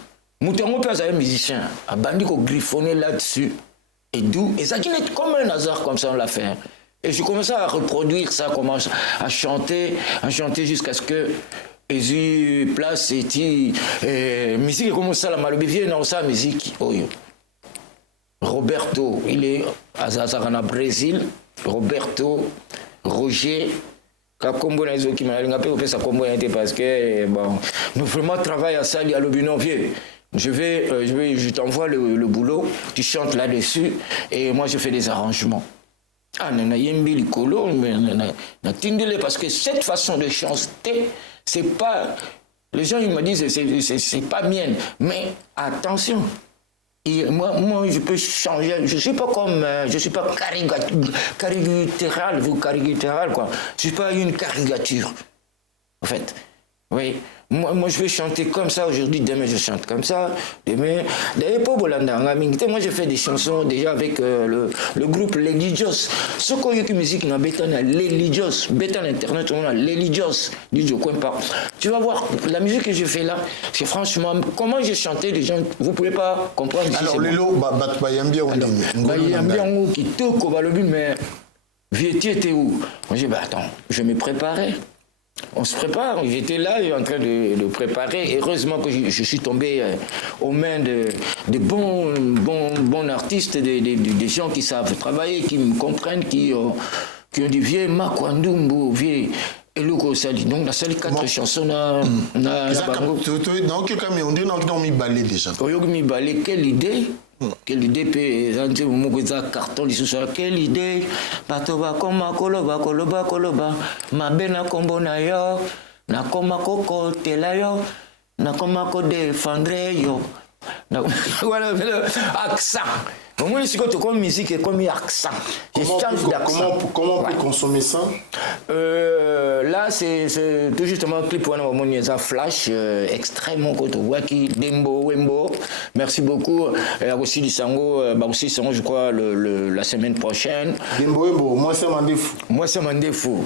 Moutongo Père, un musicien, a bandit qu'on griffonnait là-dessus. Et d'où, et ça qui n'est comme un hasard comme ça, on l'a fait. Et je commençais à reproduire ça, commence à chanter jusqu'à ce que Jésus place et musique comme ça la malobi vient dans sa musique Roberto il est à Brésil Roberto Roger Kakombo na zo ki malinga pe opesa kombo été parce que bon nous vraiment travail à ça à l'obinovier. Je t'envoie le boulot, tu chantes là-dessus et moi je fais des arrangements. Ah, nana yembi likolo na tindele parce que cette façon de chanter c'est pas les gens ils me disent c'est pas mienne mais attention et moi je peux changer je suis pas caricatural quoi je suis pas une caricature en fait oui moi je vais chanter comme ça aujourd'hui, demain je chante comme ça, demain moi je fais des chansons déjà avec le groupe Lady Joss. Ce qu'on y a musique na béton à Lady Joss, béton internet on a Lady Joss, tu vas voir la musique que je fais là, c'est franchement comment j'ai chanté les gens vous pouvez pas comprendre. Alors Lelo Bayambian qui toko balobi mais Vieti était où? Moi j'ai attends, je me préparais. On se prépare, j'étais là en train de préparer. Heureusement que je suis tombé aux mains de bons artistes, des gens qui savent travailler, qui me comprennent, qui ont dit vieux Makwandumbu, vieux Et le gros sali. Donc, la salle 4 chansons na non, quelqu'un on dit non, mi balé déjà. Oyo mi balé, quelle idée? Quelle idée peut zanti mokoza carton li sur quelle idée? Bato ba koma koloba ma bena kombo na yo na koma koko tela yo na koma ko défendre yo. Voilà accent. Moi, je suis comme musique et comme accent. Comment on peut consommer ça? Là, c'est tout justement un clip pour un flash extrêmement waki Dembo Wembo. Merci beaucoup. Et aussi du Sango, je crois la semaine prochaine. Dembo Wembo, moi c'est mon défaut. Moi c'est mon défaut.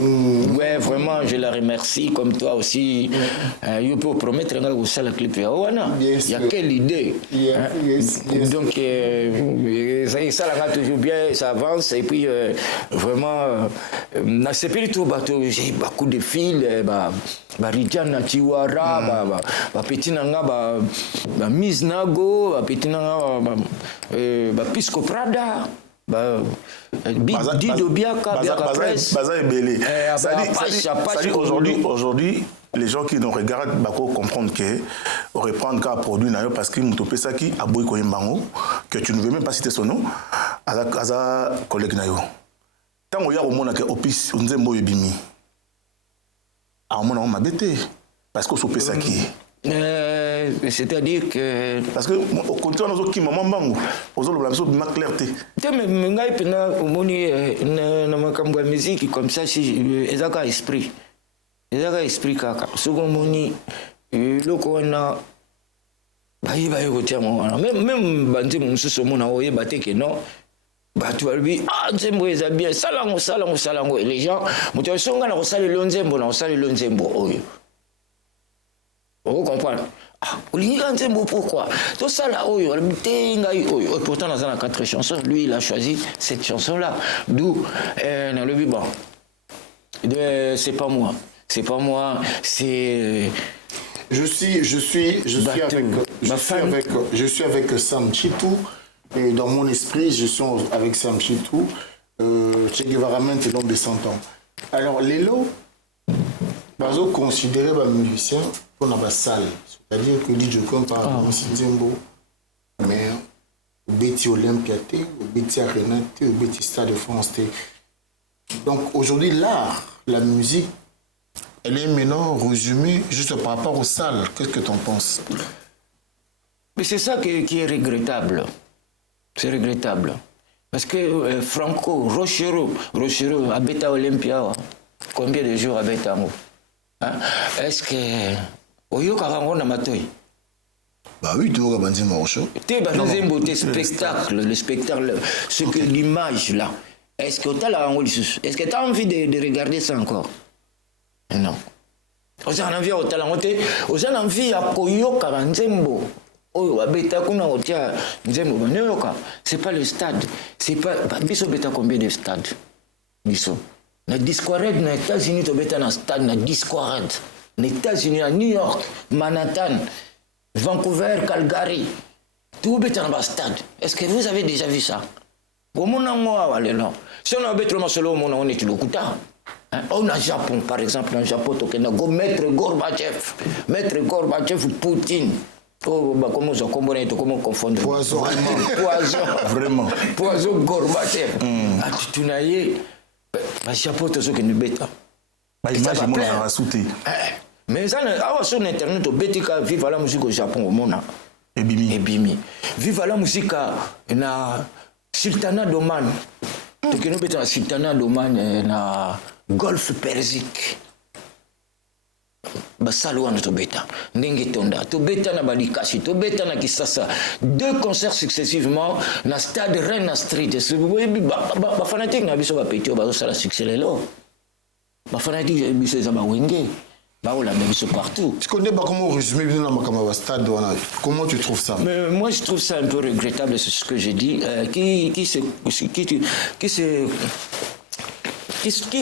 Ouais, vraiment, je la remercie comme toi aussi. Je peux promettre que ça le clip. Il y a quelle idée? Donc ça l'a toujours bien, ça avance et puis vraiment c'est pas du tout bateau, j'ai beaucoup de fils Ridjana Tiwara petit nanga Miss Nago petit nanga Pisco Prada Dido Biaka Presse aujourd'hui les gens qui nous regardent comprendre que reprendre qu'à produit parce que nous topé ça qui a boy Koyembango que tu ne veux même pas citer son nom à sa collègue nayo tant il y a au monde que opis nzembo yebimi à mon ma bête parce que topé ça qui c'est-à-dire que parce que au contraire nous qui maman bango aux autres la ma clarté mais ngai pena omoni na makambo ya musique comme ça si ezaka esprit kaka soki omoni eloko wana bayeba ye kotia ngo wana même banzembo mosusu omona oyeba te ke non bato balobi nzembo eza bien salango les gens moto asonga na kosalela nzembo na kosalela nzembo oyo ocomprendre olingi ka nzembo pourquoi tosala oyo alobi te ngai oyo pourtant naza na 4 chansons lui il a choisi cette chanson là d'où nalobi bon c'est pas moi, c'est... Je suis avec Sam Chitou et dans mon esprit, je suis avec Sam Chitou. Che Guevara est l'homme de 100 ans. Alors, Lelo, bazo considéré comme musicien pour la salle. C'est-à-dire que DJ Kom par Nzembo, mais au Betty Olympia, au Betty Arena, au Betty Stade de France. Donc aujourd'hui, l'art, la musique, elle est maintenant résumée juste par rapport aux salles. Qu'est-ce que tu en penses? Mais c'est ça qui est regrettable. C'est regrettable. Parce que Franco, Rochero, à Beta Olympia, combien de jours à Beta est-ce que... Oyo Karango Namatoi? Bah oui, tu vois Banzima Rocho. Le spectacle, ce que l'image là. Est-ce que tu as envie de regarder ça encore? Non. Vous avez envie de koyoka nzembo. C'est pas le stade. C'est pas. Biso beta combien de stades? Biso. Na Discord, na États-Unis, tu beta na stade, na Discord. Na États-Unis, à New York, Manhattan, Vancouver, Calgary. Tout beta na stade. Est-ce que vous avez déjà vu ça? Si on a besoin de solo, on est le Kuta. On a Japon, par exemple, en Japon, Maître Gorbatchev, Poutine. Comment confondre? Poison. Vraiment. Poison Gorbatchev. Tu n'as pas Japon, tu as une bêta. Mais sur Internet, tu as vive la musique au Japon, au monde. Ebimi. Vive la musique na Sultanat d'Oman. Tu as un Sultanat d'Oman na Golfe Persique. Basalouane Tobeta, Ndenge Tonda, Tobeta na Badikasi, Tobeta na Kisasa. 2 concerts successivement na Stade Rennes Street. Ba fanatique na biso ba petio ba sala succès lelo. Ba fanatique biso za ba wenge. Ba ola na biso partout. Tu connais pas comment résumer bien na stade wana. Comment tu trouves ça? Mais moi je trouve ça un peu regrettable, c'est ce que j'ai dit, qui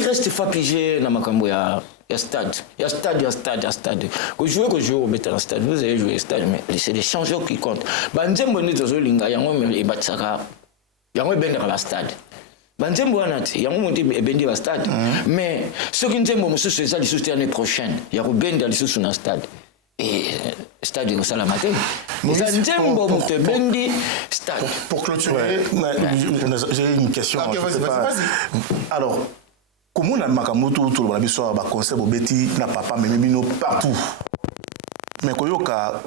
reste fapigé dans makambo ya stade. Il y a stade. Quand je joue au métal stade, vous avez joué au stade, mais c'est les changements qui comptent. Banzembo ni tozo linga yango me batsaka. Yango ben dans la stade. banzembo wana te yango monte ebendi ba stade mais soki nzembo mosusu eza lisusu te année prochaine ya kobenda lisusu na stade et stade ekosalama te eza nzembo moto ebendi stade. Pour clôturer, j'ai une question. Okay, vas-y. Alors, comment on a makambo tout le biso ba concert bobeti na papa mais bino partout. Mais koyoka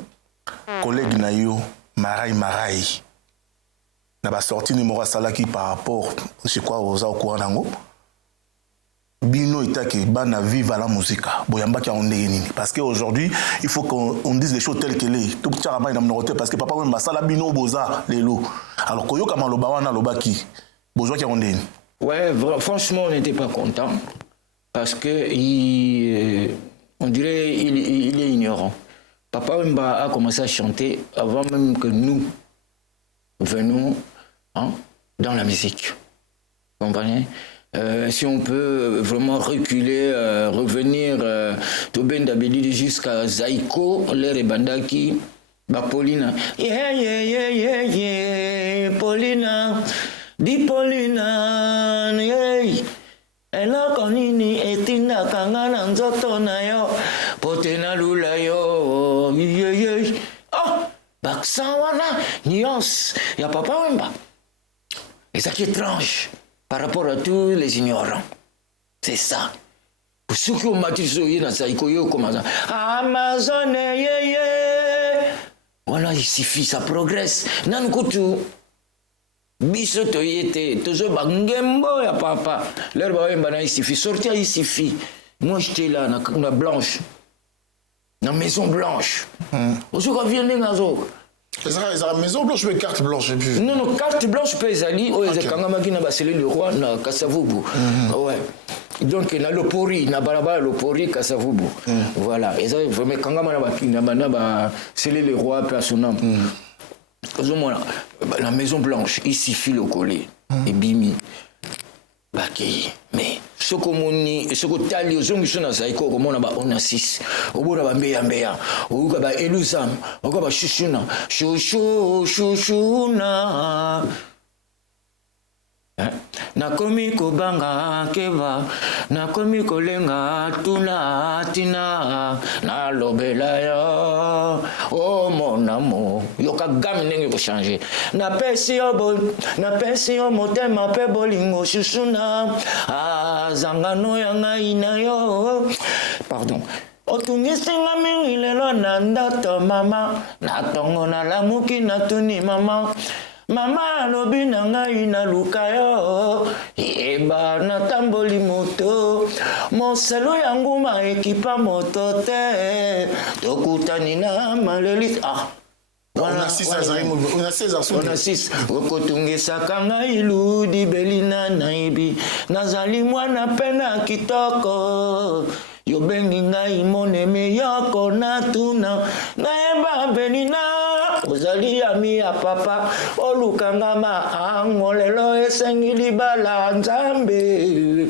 collègue na yo Marai na ba sorti numéro salaki par rapport je crois aux au courant nango. Bino itake bana vive la musique boyamba ki on nini parce que aujourd'hui il faut qu'on dise les choses telles qu'elles est tout petit rabat na mnote parce que papa même basala bino boza lelo alors koyoka maloba wana lobaki bozo ki on nini. Ouais, franchement, on n'était pas content parce que on dirait il est ignorant. Papa Wemba a commencé à chanter avant même que nous venions dans la musique. Vous comprenez? Si on peut vraiment reculer, revenir Toben Dabeli jusqu'à Zaiko, l'air Bandaki, Paulina. Yeah, Paulina. Di Paulina, yey, ela konini etina kangana nzoto na yo, potena lula yo, yey, oh, baksa wana, nuance, ya papa Wemba. Et ça qui est étrange par rapport à tous les ignorants. C'est ça. Pour ceux qui ont matisé dans sa ikoyo comme ça, Amazon, yey, voilà, il suffit, ça progresse. Nan kutu. Biso toyete, tozo bangembo ya papa. L'air Wemba na il suffit. Sortir il suffit. Moi j'étais là, na Blanche. Na Maison Blanche. Aujourd'hui, vient de Nazo. C'est la Maison Blanche ou carte blanche? Non, carte blanche peut aller. Oh, c'est quand même basé le roi na Kasavubu. Ouais. Donc, na Lopori, na Baraba Lopori, Kasavubu. Voilà. Et ça, vraiment, quand même, c'est le roi personnel. La Maison Blanche, il suffit le coller. Et bimi. Mais ce que tali aux hommes qui sont dans Zaïko, on a 6. Au bout de la Mbea, au bout de la Elusam, au bout de la Chuchuna, Chuchuna. Nakomi kobanga keva, nakomi kolenga tuna tina, na lobela ya, oh mon amour, yoka gamme nenge ko changer. Na pesi yo motema pe bolingo shusuna, zangano yanga ina yo, pardon. Otungisinga mingi lelo na ndoto mama, na tongo na lamuki na tuni mama. Mama alobi na ngai na luka yo eba na tamboli moto moselo ya nguma ekipa moto te tokutani na maleli on a 6 okotungisaka ngai ludi belina naibi nazali mwana pena kitoko yobengi ngai moneme yoko natuna naeba belina ozali ami ya papa olukanga maango lelo esengi libala nzambe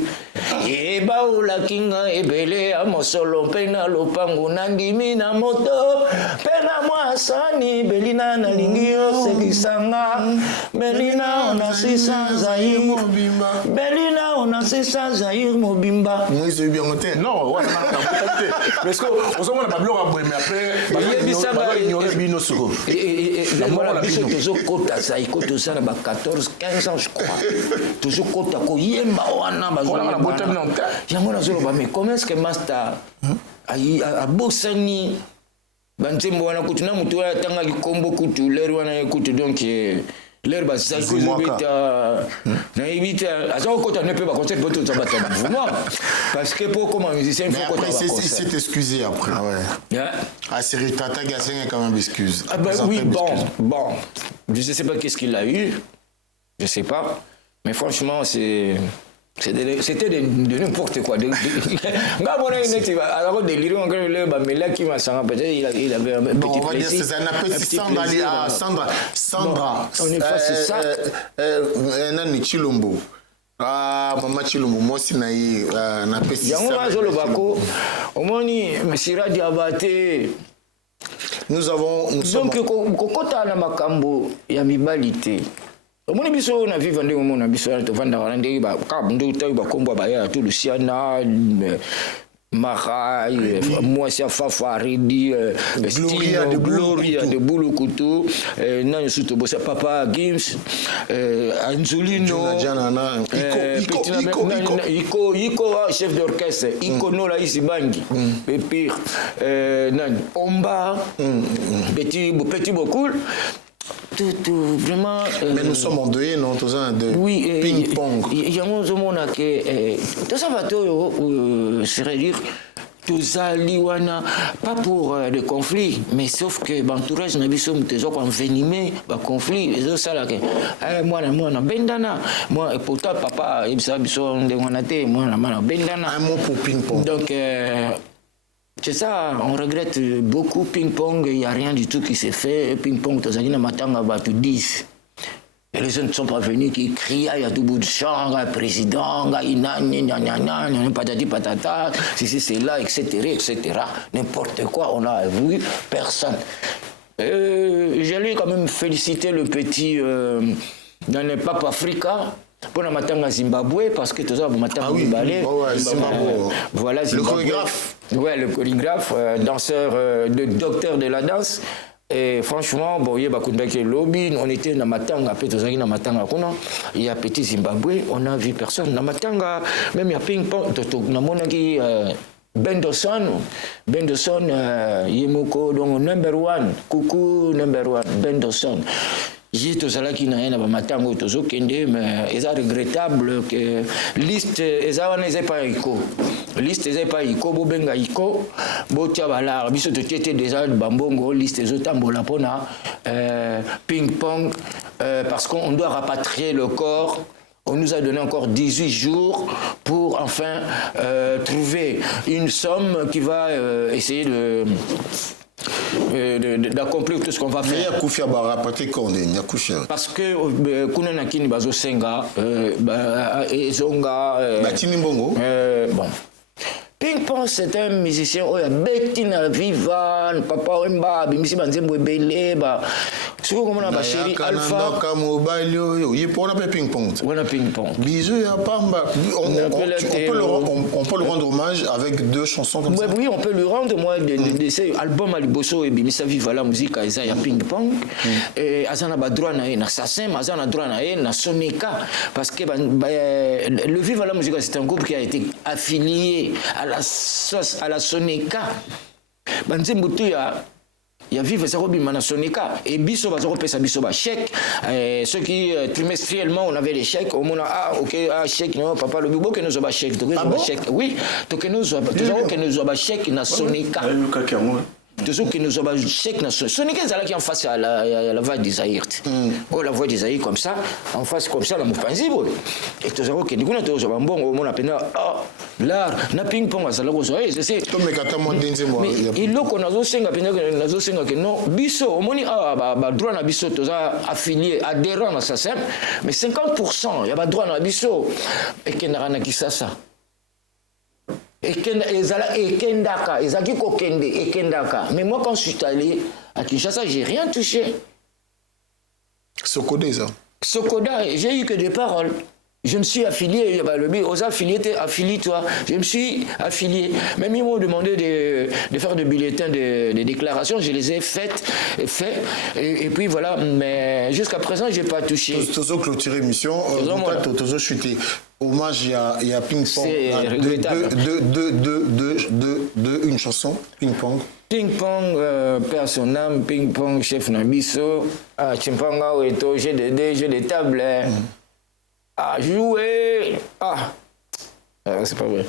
yeba olakinga ebele ya mosolo mpe na lopango nandimi na moto mpe na mwasani belina nalingi yosekisanga belina onasisa zair mobimba belina onasisa zair mobimba Moïse bien te non ouais parce que on s'en va la blog après mais après ignorer bino soko voilà biso toujours kota Zaïko tout ça na 14 15 ans je crois toujours kota ko yemba wana bazona yango nazoloba mais comment est-ce que master a bosani banzembo wana kutu na mutu ya tanga likombo kutu lero wana ekutu donc l'air bas Zaïko zobeta na ibita azao kota ne peut pas concert boto za bata mouvement parce que pour comme musicien il faut kota c'est excusé après c'est Tata Gasseng a quand même excuse oui bon je sais pas qu'est-ce qu'il a eu je sais pas mais franchement c'était de n'importe quoi. Il avait un petit plaisir. Sandra. On est face à ça. Nani Chilombo. Maman Chilombo, moi aussi na pesi. Nous avons donc kokota na makambo ya mibalité. omoni biso na vivre ndenge omona biso tovandaka ndenge ndenge bakombo baya to Luciana Marai, moi c'est Fafaridi, Gloria de Bouloukutu, Nani Soutobosa, Papa Gims, Anzulino, Iko, chef d'orchestre, Iko Nola Isibangi, Pépire, Omba, Petit beaucoup. Tout, vraiment. Mais nous sommes en deuil, non? Tous un de ping-pong. Il y a un monde que. Tout ça va tout, serait dire. Tout ça, liwana, pas pour le conflit, mais sauf que l'entourage n'a pas besoin envenimé, le conflit, c'est ça là que. Moi, bendana. Moi, pourtant, papa, il s'est besoin de moi, bendana. Un mot pour ping-pong. Donc. C'est ça, on regrette beaucoup ping-pong, il n'y a rien du tout qui s'est fait. Ping-pong, Tanzanie, Matanga, tu 10. Et les jeunes ne sont pas venus qui crient, il y a tout bout de champ, président, patati patata, c'est là, etc., etc. N'importe quoi, on a vu personne. J'allais quand même féliciter le petit dans le Pape Africa. Pour la Matanga Zimbabwe, parce que tout ça, Matanga Zimbabwe. Voilà, Zimbabwe. Le chorégraphe. Ouais, le chorégraphe, danseur, docteur de la danse. Et franchement, bon, il y a beaucoup de lobby. On était dans Matanga, après tout ça, dans Matanga, il y a petit Zimbabwe, on n'a vu personne. Dans Matanga, même il y a ping-pong, Bendoson, Yemoko, donc number one, coucou number one, Bendoson. J'ai tout ça qui n'a rien à matango tout ça mais c'est regrettable que liste n'est pas iko liste n'est pas iko bobenga iko botia bala biso to tete déjà bambongo liste zotambola pona ping pong parce qu'on doit rapatrier le corps. On nous a donné encore 18 jours pour enfin trouver une somme qui va essayer d'accomplir tout ce qu'on va faire. Parce que Kunana Kini Bazo Senga, Zonga, bon. Ping-pong, c'est un musicien, oh, il y a Bettina Vivan, Papa Wemba, Bimisi Banzembo Bele, c'est comment on a chéri Alpha. On a ping-pong. On a ping-pong. Bisous, on peut le rendre hommage avec 2 chansons comme ça. Oui, on peut lui rendre, moi, de ces albums Aliboso et Bimisa Viva la musique, il y a ping-pong. Et Azana a droit à Assassin, Azana a droit à Sonika. Parce que le Viva la musique, c'est un groupe qui a été affilié à la Sonika. Banzembutu il y a Vive Zarobimana Sonika et Bisso Bazaropesa Bisso chèque. Ceux qui trimestriellement on avait les chèques, au moins ok, chèque, non, papa le bubo que nous avons chèque. Oui, donc que nous avons chèque na Sonika. Toujours que nous avons chèque na Sonika, c'est là qui en face à la voix d'Isaïr. Oh, la voix d'Isaïr comme ça, en face comme ça, la moufanzi. Et toujours que nous avons bon, au moins appelé l'art, na ping-pong, ça l'a reçu. C'est mais il qu'on a que non, Bisso, au moins, droit à Bisso, tous affiliés, adhérents à ça, mais 50%, il y a pas droit à Bisso. Et qu'il n'y a rien qui ça. Et Kendaka, Ezaki Kokende, et Kendaka. Mais moi, quand je suis allé à Kinshasa, j'ai rien touché. Sokoda, ça. Sokoda, j'ai eu que des paroles. Je me suis affilié, aux affiliés, affilié-toi. Je me suis affilié. Même ils m'ont demandé de faire des bulletins de déclaration, je les ai faits, et puis voilà. Mais jusqu'à présent, je n'ai pas touché. Toujours clôturé mission, toujours chuté. Hommage, il y a ping-pong. C'est regrettable. Une chanson, ping-pong. Ping-pong, père son âme, ping-pong, chef Nabiso, Chimpanga, Oeto, jeu de dés, jeu de table. À jouer. C'est pas vrai.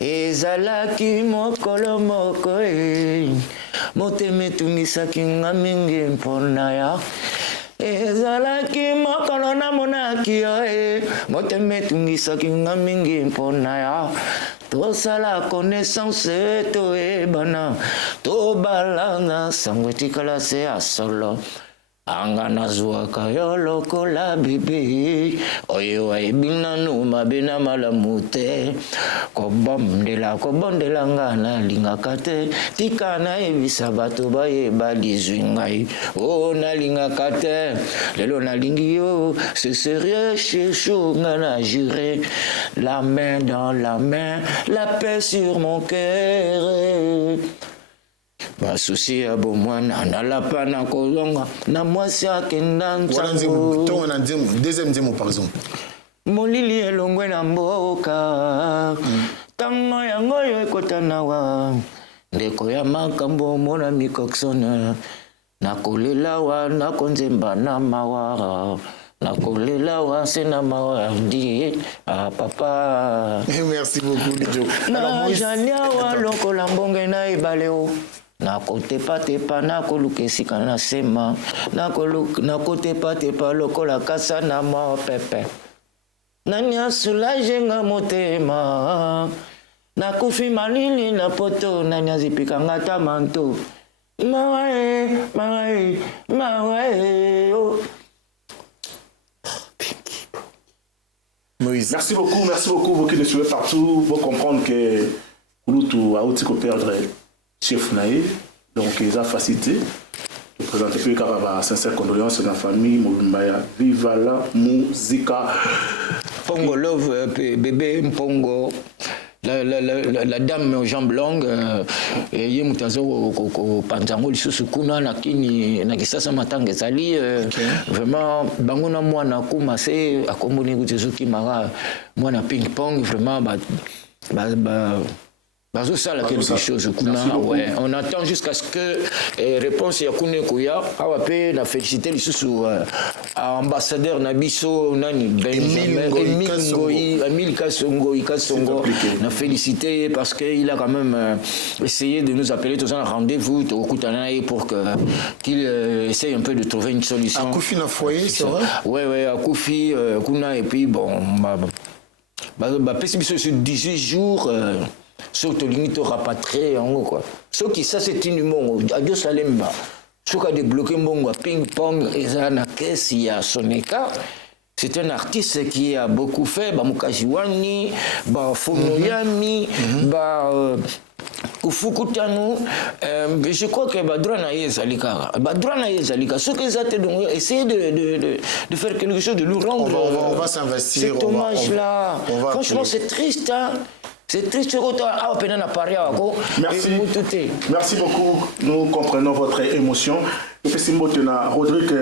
Ezalaki mokolo moko moteme tumisaki nga mingi mpona ya. Ezalaki mokolo namonaki yo moteme tumisaki nga mingi mpona ya. Tosala connaissance toyebana tobalanga sango etikala se ya solo. anga nazwaka yo lokola bebe oyo ayebi nanu mabe na malamu te kobondela nga nalingaka te tika nayebisa bato bayeba lizwi ngai o nalingaka te lelo nalingi yo ce serait chaud nga na jure la main dans la main la paix sur mon cœur basusi ya bomwana nalapa na kolonga na mwasi akenda ntango deuxième nzembo par exemple molili elongwe na mboka ntango yango oyo ekotanawa ndeko ya makambo mona mikoksona nakolela wa nakonzemba na mawa nakolela wa se na mawa di papa merci beaucoup Lidio na jania wa lokola mbonge na ebaleo nakotepatepa nakoluka esika na sema nakotepatepa lokola kasa na mwa pepe nani asoulage nga motema nakufi malili na poto nani azipika nga ta manto mawae oh. Moïse. Merci beaucoup, vous qui le suivez partout. Vous comprendre que Kouloutou a aussi perdre chef Naï, donc ils ont facilité de présenter plus qu'à sincère condoléances à la famille Molumbaya. Viva la musica. Pongo Love, bébé Mpongo. La dame aux jambes longues, ye mutazo ko panzango lisusu kuna lakini na kisasa matanga ezali vraiment bango na mwana kuma se akomboni kutezuki mara mwana ping pong vraiment bazo sala quelque chose kuna ouais on attend jusqu'à ce que réponse ya kune kuya awape na féliciter lisusu ambassadeur na biso nani Benjamin Emile Kasongo na féliciter parce que il a quand même essayé de nous appeler tous en rendez-vous au Koutanaï pour que qu'il essaye un peu de trouver une solution. Akoufi na foyer c'est vrai? Ouais Akoufi kuna et puis bon pesi biso sur 18 jours surtout limite rapatrié en gros quoi. Ce qui ça c'est une mongo adieu salemba. Ce qui a débloqué mongo ping pong et ça na caisse il y a Soneka. C'est un artiste qui a beaucoup fait Mukajiwani, Fonoyami, Kufukutanu. Je crois que Badrana Yezalika. Ce que ça te donne, essayer de faire quelque chose, de nous rendre. On va s'investir. Cet hommage-là. Franchement, c'est triste. Hein? C'est triste. Merci beaucoup. Nous comprenons votre émotion. Rodrigue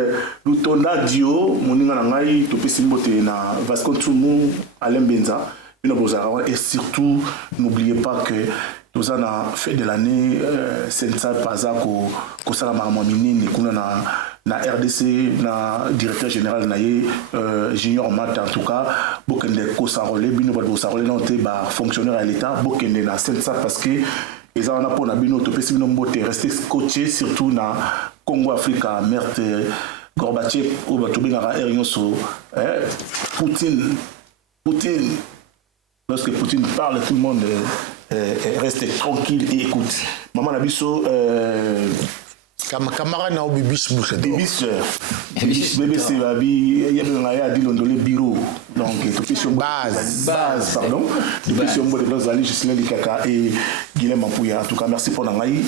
Lutonda Dio, Moninga Nangai, Topesimbotena, Vasco Tsumu, Alain Benza, et surtout, n'oubliez pas que nous avons fait de l'année Sensa Pazako, Kosala Maramamini, na RDC, na directeur général naye Junior Mat en tout cas, Bokende Kosarole, Bino Kosarole, non fonctionnaire à l'État, Bokende na Sensa parce que ils ont pour Nabino Topesi Binombote rester scotché surtout na Congo Africa, Merte Gorbatchev ou Batubinara Erionso, Poutine. Lorsque Poutine parle, tout le monde reste tranquille et écoute. Maman Nabiso. Camarade na Bibis Bouche. Bibis BBC Babi, il y a un bureau. Donc, base, pardon. Depuis ce moment de Lozali, Gislain Likaka et Guilhem Ampouya. En tout cas, merci pour l'enraï.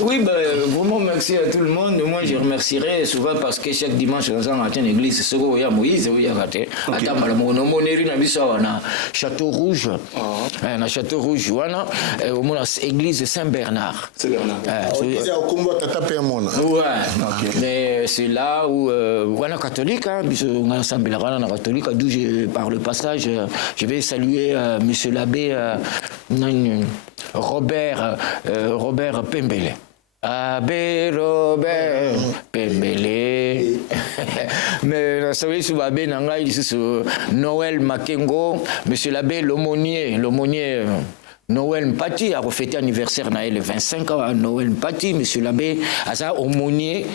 Oui, vraiment merci à tout le monde. Moi, je remercierai souvent parce que chaque dimanche, nous avons une église. C'est ce qu'il y a Moïse, il y a raté. Attends, mon érine a Château Rouge. Un Château Rouge, voilà. Au moins, église Saint-Bernard. Ouais, mais c'est là où on est catholique, on a ensemble la catholique, d'où par le passage, je vais saluer monsieur l'abbé Robert Pembele. Abbé Robert Pembele. Mais vous savez, sur l'abbé Nanga, il est Noël Makengo, monsieur l'abbé l'aumônier. Noël Mpati a refêté anniversaire le 25 ans. Noël Mpati, monsieur l'abbé, a ça aumônier.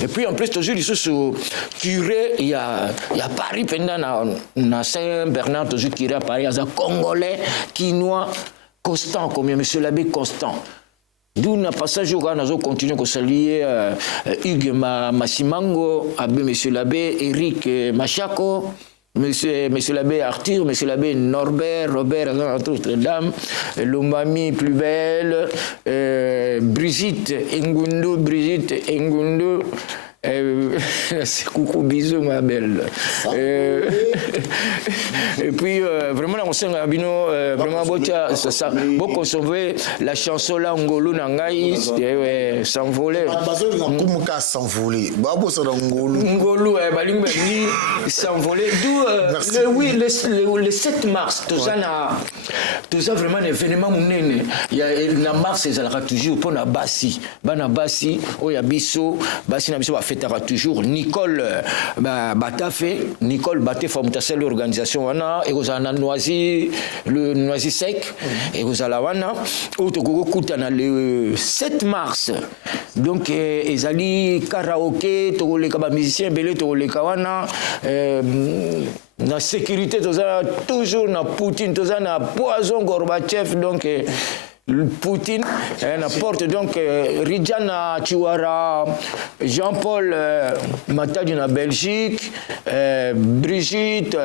Et puis en plus, toujours, il sont curé, il y a Paris, pendant Saint-Bernard, toujours curé à Paris, il y a Congolais, Quinois, Constant, comme monsieur l'abbé Constant. D'où na passage au Ghana, nous continuons à saluer Hugues Massimango, Monsieur l'abbé Eric Machako, Monsieur l'abbé Arthur, Monsieur l'abbé Norbert, Robert, entre autres dames, Lomami plus belle, Brigitte Engundu, coucou, bisous ma belle. Et puis vraiment on sent vraiment beaucoup consommer la chanson là ngolo nangai s'envoler. Ngolo s'envoler d'où le 7 mars tout ça vraiment un événement munene. Il y a na mars ça sera toujours pour na basi oyabiso basi na biso fêtera toujours Nicole Batafé Nicole Baté formation l'organisation wana et vous en noisi le noisi sec et vous allez wana autokoko kutana le 7 mars donc ezali karaoké to les musiciens belé to les kawana na sécurité toujours na Poutine tout ça na poison Gorbatchev donc Poutine n'apporte donc Ridjana Chiwara, Jean-Paul Matadi na Belgique, Brigitte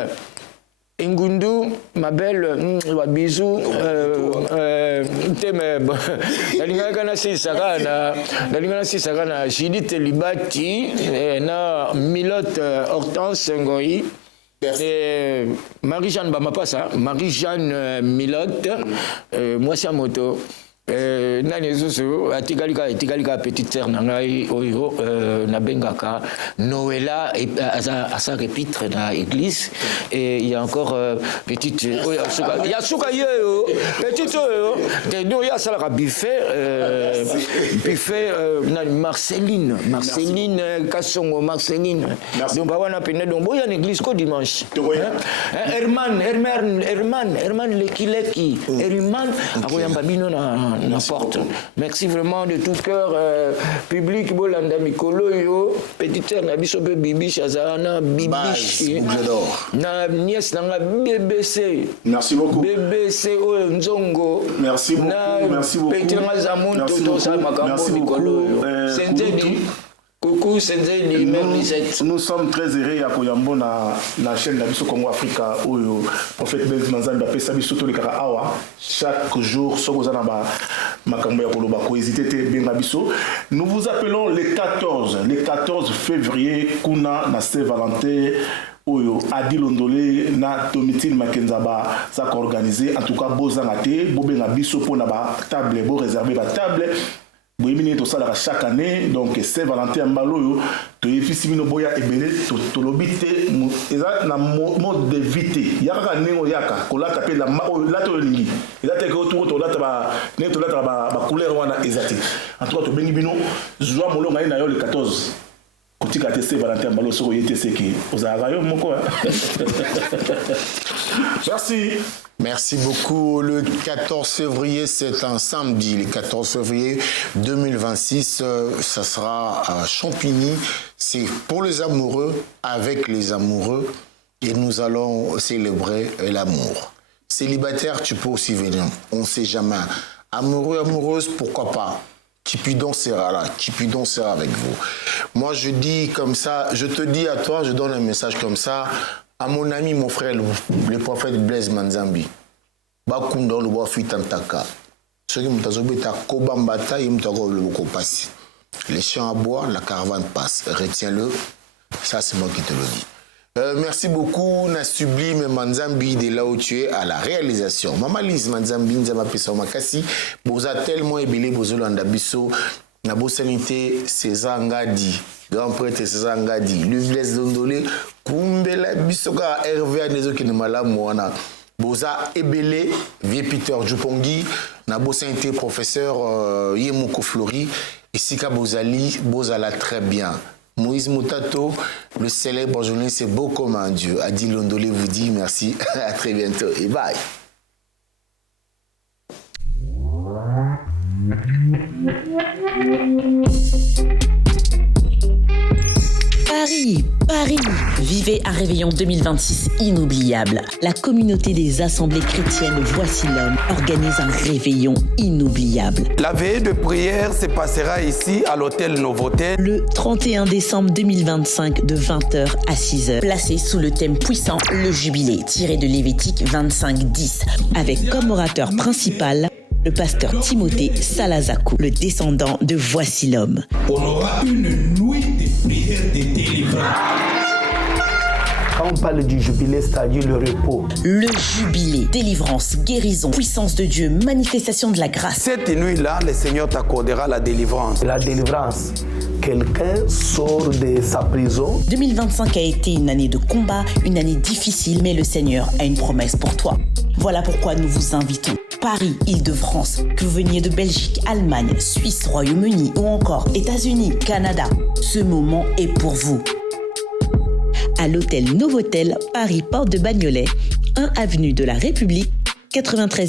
Engundu, ma belle, bisous. Judith Libati, na Milote Hortense Ngoyi. Marie-Jeanne Bamapasa, Marie-Jeanne Milotte, moi c'est moto. Tigalika petite sœur nangai oyo na bengaka Noëlla et à sa repitre dans l'église et il y a encore petite il y a souka yo petite yo nous il y a ça la buffet Marceline Kassongo Marceline donc ba wana pene donc boya l'église ko dimanche Herman Lekileki Herman akoyamba bino na porte. Merci vraiment de tout cœur public Bolanda Mikolo yo petite sœur na biso be bibi Chazana bibi na nièce na BBC. Merci beaucoup. BBC o Nzongo. Merci beaucoup. Petit Mazamoun tout ça makambo Mikolo. Coucou, nous sommes très heureux à Koyambo na chaîne Nabiso Congo Africa où prophète Belz Manzambi a fait surtout les Awa chaque jour Sogozana makambo ya koloba ko hésiter bien Nabiso. Nous vous appelons le 14 février kuna na Saint-Valentin oyo Adi Londolé na Tomitine Makenzaba ça organisé en tout cas bozangate bobenga biso pona ba table bo réserver ba table. Boyimini to sala chaque année donc Saint-Valentin mbaloyo to yefisi bino boya ebele to lobite eza na mode de vite yaka nengo yaka kolata pe la to lingi eza te ko to lata ba ne to lata ba couleur wana ezati en tout cas to bengi bino zwa molonga ina yo le 14 kotika te Saint-Valentin mbalo soko yete seki ozaka yo moko. Merci. Merci beaucoup. Le 14 février, c'est un samedi. Le 14 février 2026, ça sera à Champigny. C'est pour les amoureux, avec les amoureux. Et nous allons célébrer l'amour. Célibataire, tu peux aussi venir. On ne sait jamais. Amoureux, amoureuse, pourquoi pas. Cupidon sera là. Cupidon sera avec vous. Moi, je dis comme ça, je te dis à toi, je donne un message comme ça. À mon ami, mon frère, le prophète Blaise Manzambi, Bakunda le bois Fuitantaka, ceux qui m'ont ta Kobambata, ils m'ont le passe. Les champs à bois, la caravane passe. Retiens-le, ça c'est moi qui te le dis. Merci beaucoup, na sublime Manzambi de là où tu es à la réalisation. Maman Lise Manzambi, Nzama Pesa Makasi, Boza tellement ébélé, Bozolanda Bisso, Nabo Sanité, César Ngadi, grand prêtre César Ngadi, Luvilès Dondolé, Kumbela Bissoka, Hervé Anezo qui ne m'a là, Moana. Boza ébélé, Vieux Peter Djupongi, Nabo Sanité, professeur Yemoko Flori, et Sika Bozali, Bozala très bien. Moïse Moutato, le célèbre journaliste, c'est beau comme un Dieu. Adi Londolé vous dit merci, à très bientôt et bye. Paris Paris, vivez un réveillon 2026 inoubliable. La communauté des assemblées chrétiennes Voici l'homme organise un réveillon inoubliable. La veillée de prière se passera ici à l'hôtel Novotel. Le 31 décembre 2025 de 20h à 6h, placé sous le thème puissant Le Jubilé, tiré de Lévitique 25:10, avec comme orateur principal le pasteur Timothée Salazakou, le descendant de Voici l'homme. On aura une nuit de prière de délivrance. Quand on parle du jubilé, c'est-à-dire le repos. Le jubilé, délivrance, guérison, puissance de Dieu, manifestation de la grâce. Cette nuit-là, le Seigneur t'accordera la délivrance. La délivrance. Quelqu'un sort de sa prison. 2025 a été une année de combat, une année difficile, mais le Seigneur a une promesse pour toi. Voilà pourquoi nous vous invitons. Paris, Île-de-France, que vous veniez de Belgique, Allemagne, Suisse, Royaume-Uni ou encore États-Unis, Canada, ce moment est pour vous. À l'hôtel Novotel, Paris, porte de Bagnolet, 1 avenue de la République, 93.